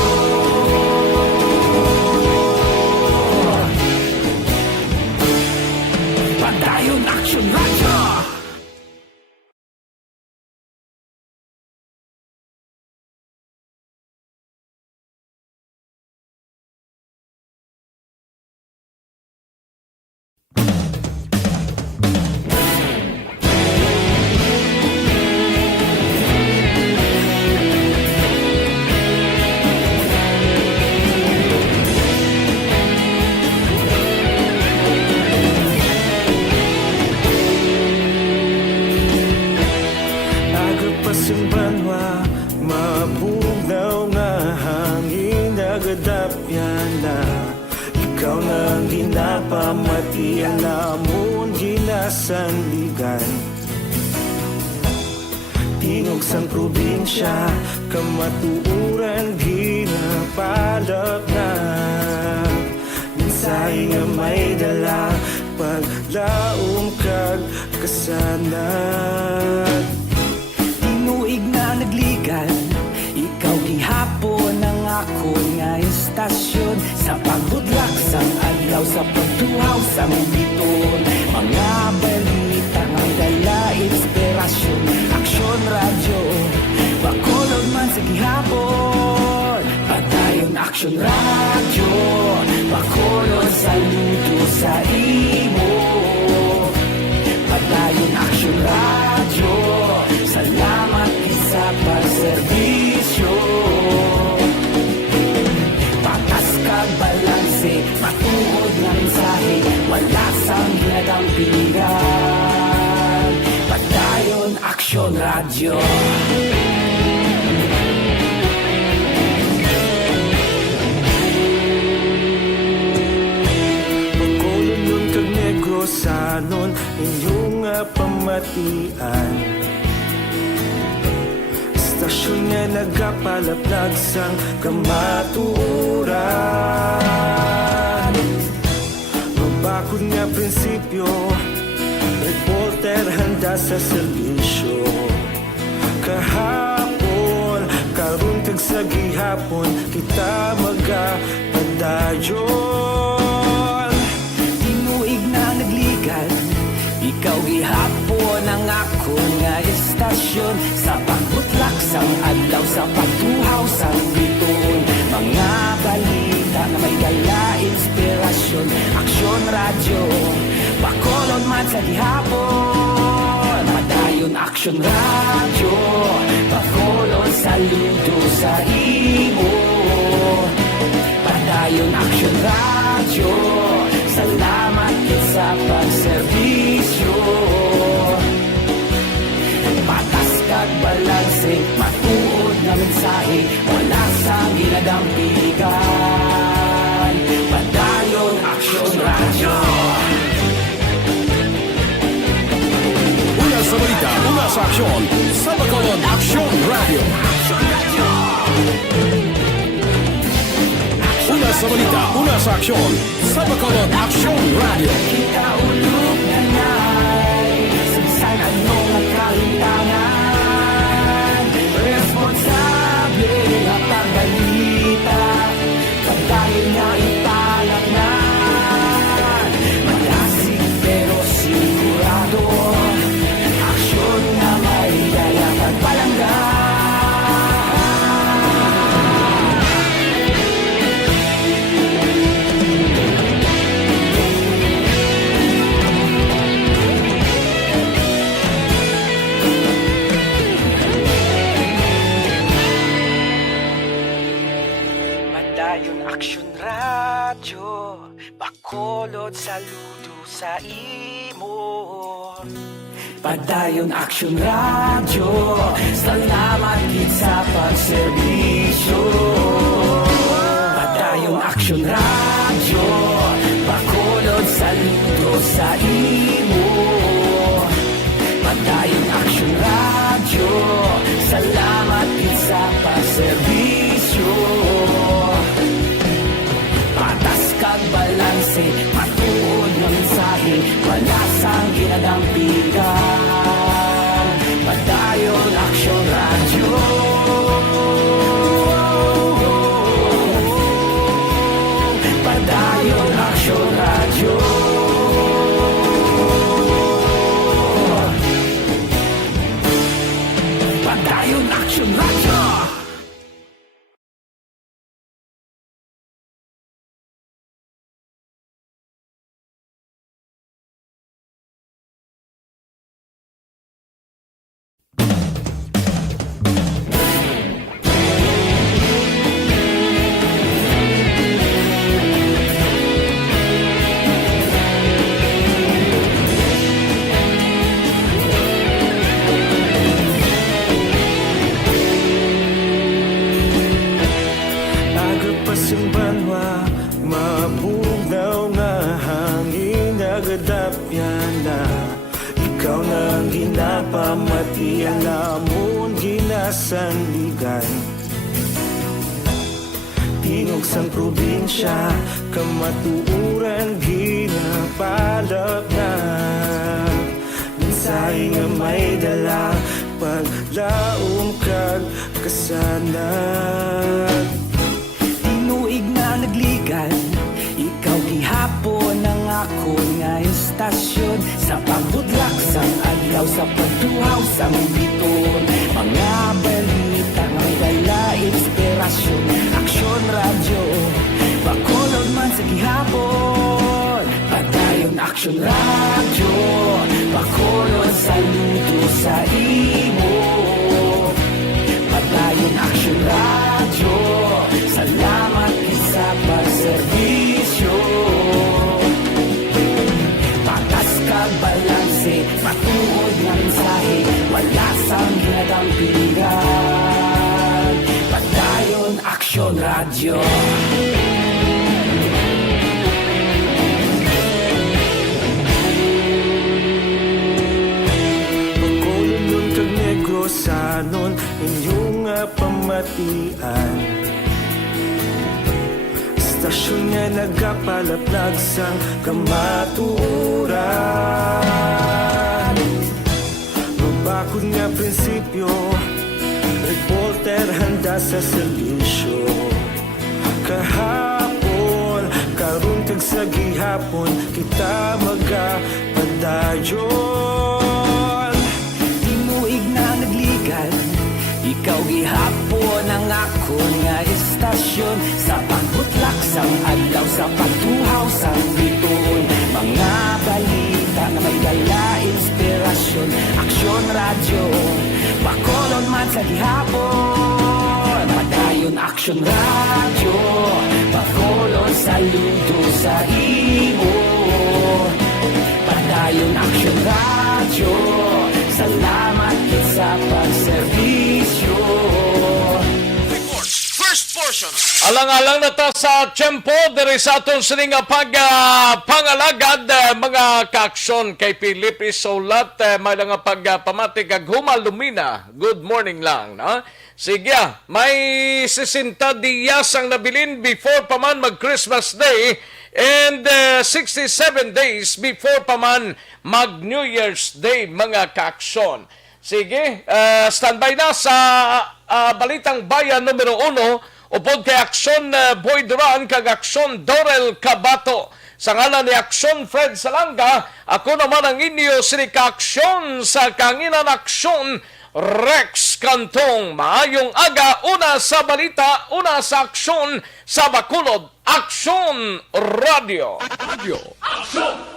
Simbanwa, mabugnaw nga hangin nagadapyan na ikaw nang ginapamatian namon ginasanligan. Tingog sang probinsya, kamatuuran ginapalap na minsay nga may dala, paglaom kag kasanag. Tinuig na nagligan, ikaw gihapon ang ako nga istasyon. Sa pagbudlak sang adlaw, sa pagtuhaw sang biton, mga balita nga dala inspirasyon. Aksyon radyo, bakolod man sa gihapon. Padayon aksyon radyo, bakolod saludo sa imo. Padayon aksyon radyo, salamat sa pagserbisyo. Patas kag balanse, matuod nga mensahe, wala sang ginagampingan. Padayon aksyon radyo. Bacolod nun kag Negros sanon inyong pamatian. Stasyon nga nagapalaplag sang kamatuuran. Mabakod nga prinsipyo, reporter handa sa serbisyo. Kahapon, karon kag sa gihapon, kita magapadayon. Tinuig na nagligan, ikaw gihapon ang ako nga istasyon. Sa pagbutlak sang adlaw, sa pagtuhaw sang biton, mga balita na may dala inspirasyon. Aksyon radyo, bakolod man sa gihapon. Padayon aksyon radyo, bakolod saludo sa imo. Padayon aksyon radyo, salamat sa pagserbisyo. Patas kag balanse, matuod na mensahe, wala sa ginadampigan. Padayon aksyon radyo. Una sa balita, una sa aksyon, sa Bacolod Aksyon Radio. Una sa balita, una sa aksyon, sa Bacolod Aksyon Radio. Kita ulog na na'y sansan anong nagkalintangan. Responsable at ang balita, pagdahil na ipalat na. Malasig pero sigurado, aksyon na may dalang pagpalanggan. Padayon aksyon radyo, bakolod saludo sa imo. Padayon aksyon radyo, salamat gid sa pagserbisyo. Padayon aksyon radyo, bakolod saludo sa imo. Padayon aksyon radyo, salamat gid sa pagserbisyo. Patas kag balanse, matuod na mensahe, wala sang ginadampigan. Padayon aksyon radyo. Padayon aksyon radyo. Padayon aksyon radyo. sandigan. Tingog sang probinsya, kamatuuran ginapalap na. Minsay nga may dala, paglaom kag kasanag. Tinuig na nagligan, ikaw gihapon ang ako nga istasyon. Sa pagbudlak sang adlaw, sa pagtuhaw sang biton. Mga balita nga may dala inspirasyon. Aksyon radyo, bakolod man sa gihapon. Padayon aksyon radyo, bakolod saludo sa imo. Padayon aksyon radyo, salamat sa pagserbisyo. Patas kag balanse, matuod nga mensahe, wala sang ginagampingan. Padayon aksyon radyo. Bacolod kag Negros sanon inyong pamatian. Istasyon nga nagapalaplag sang kamaturan. Mabakod nga prinsipyo, reporter handa sa serbisyo. Kahapon, karon kag sa gihapon, kita magapadayon. Tinuig na nagligan, ikaw gihapon ang ako nga istasyon. Sa pagbutlak sang adlaw, sa pagtuhaw sang biton. Mga balita na may dala inspirasyon. Aksyon radyo, bakolon man sa gihapon. Padayon aksyon radyo, bakolon saludo sa imo. Padayon aksyon radyo, salamat sa pagserbisyo. Alang-alang na ta sa tiyempo diri sa aton sining pangalagad mga kaaksyon kay Philip Isolat may nga pagpamati kag humalumina. Good morning lang, no? Sige, may 60 diyas ang nabilin before pa man mag Christmas Day and 67 days before pa man mag New Year's Day mga kaaksyon. Sige, standby na sa Balitang Bayan numero 1 upod kay Aksyon Boy Duran kag Aksyon Dorel Cabato. Sa ngalan ni Aksyon Fred Salanga, ako naman ang inyo sinikaaksyon sa Kanginan Aksyon Rex Cantong. Maayong aga, una sa balita, una sa aksyon sa Bacolod. Aksyon Radio. Aksyon!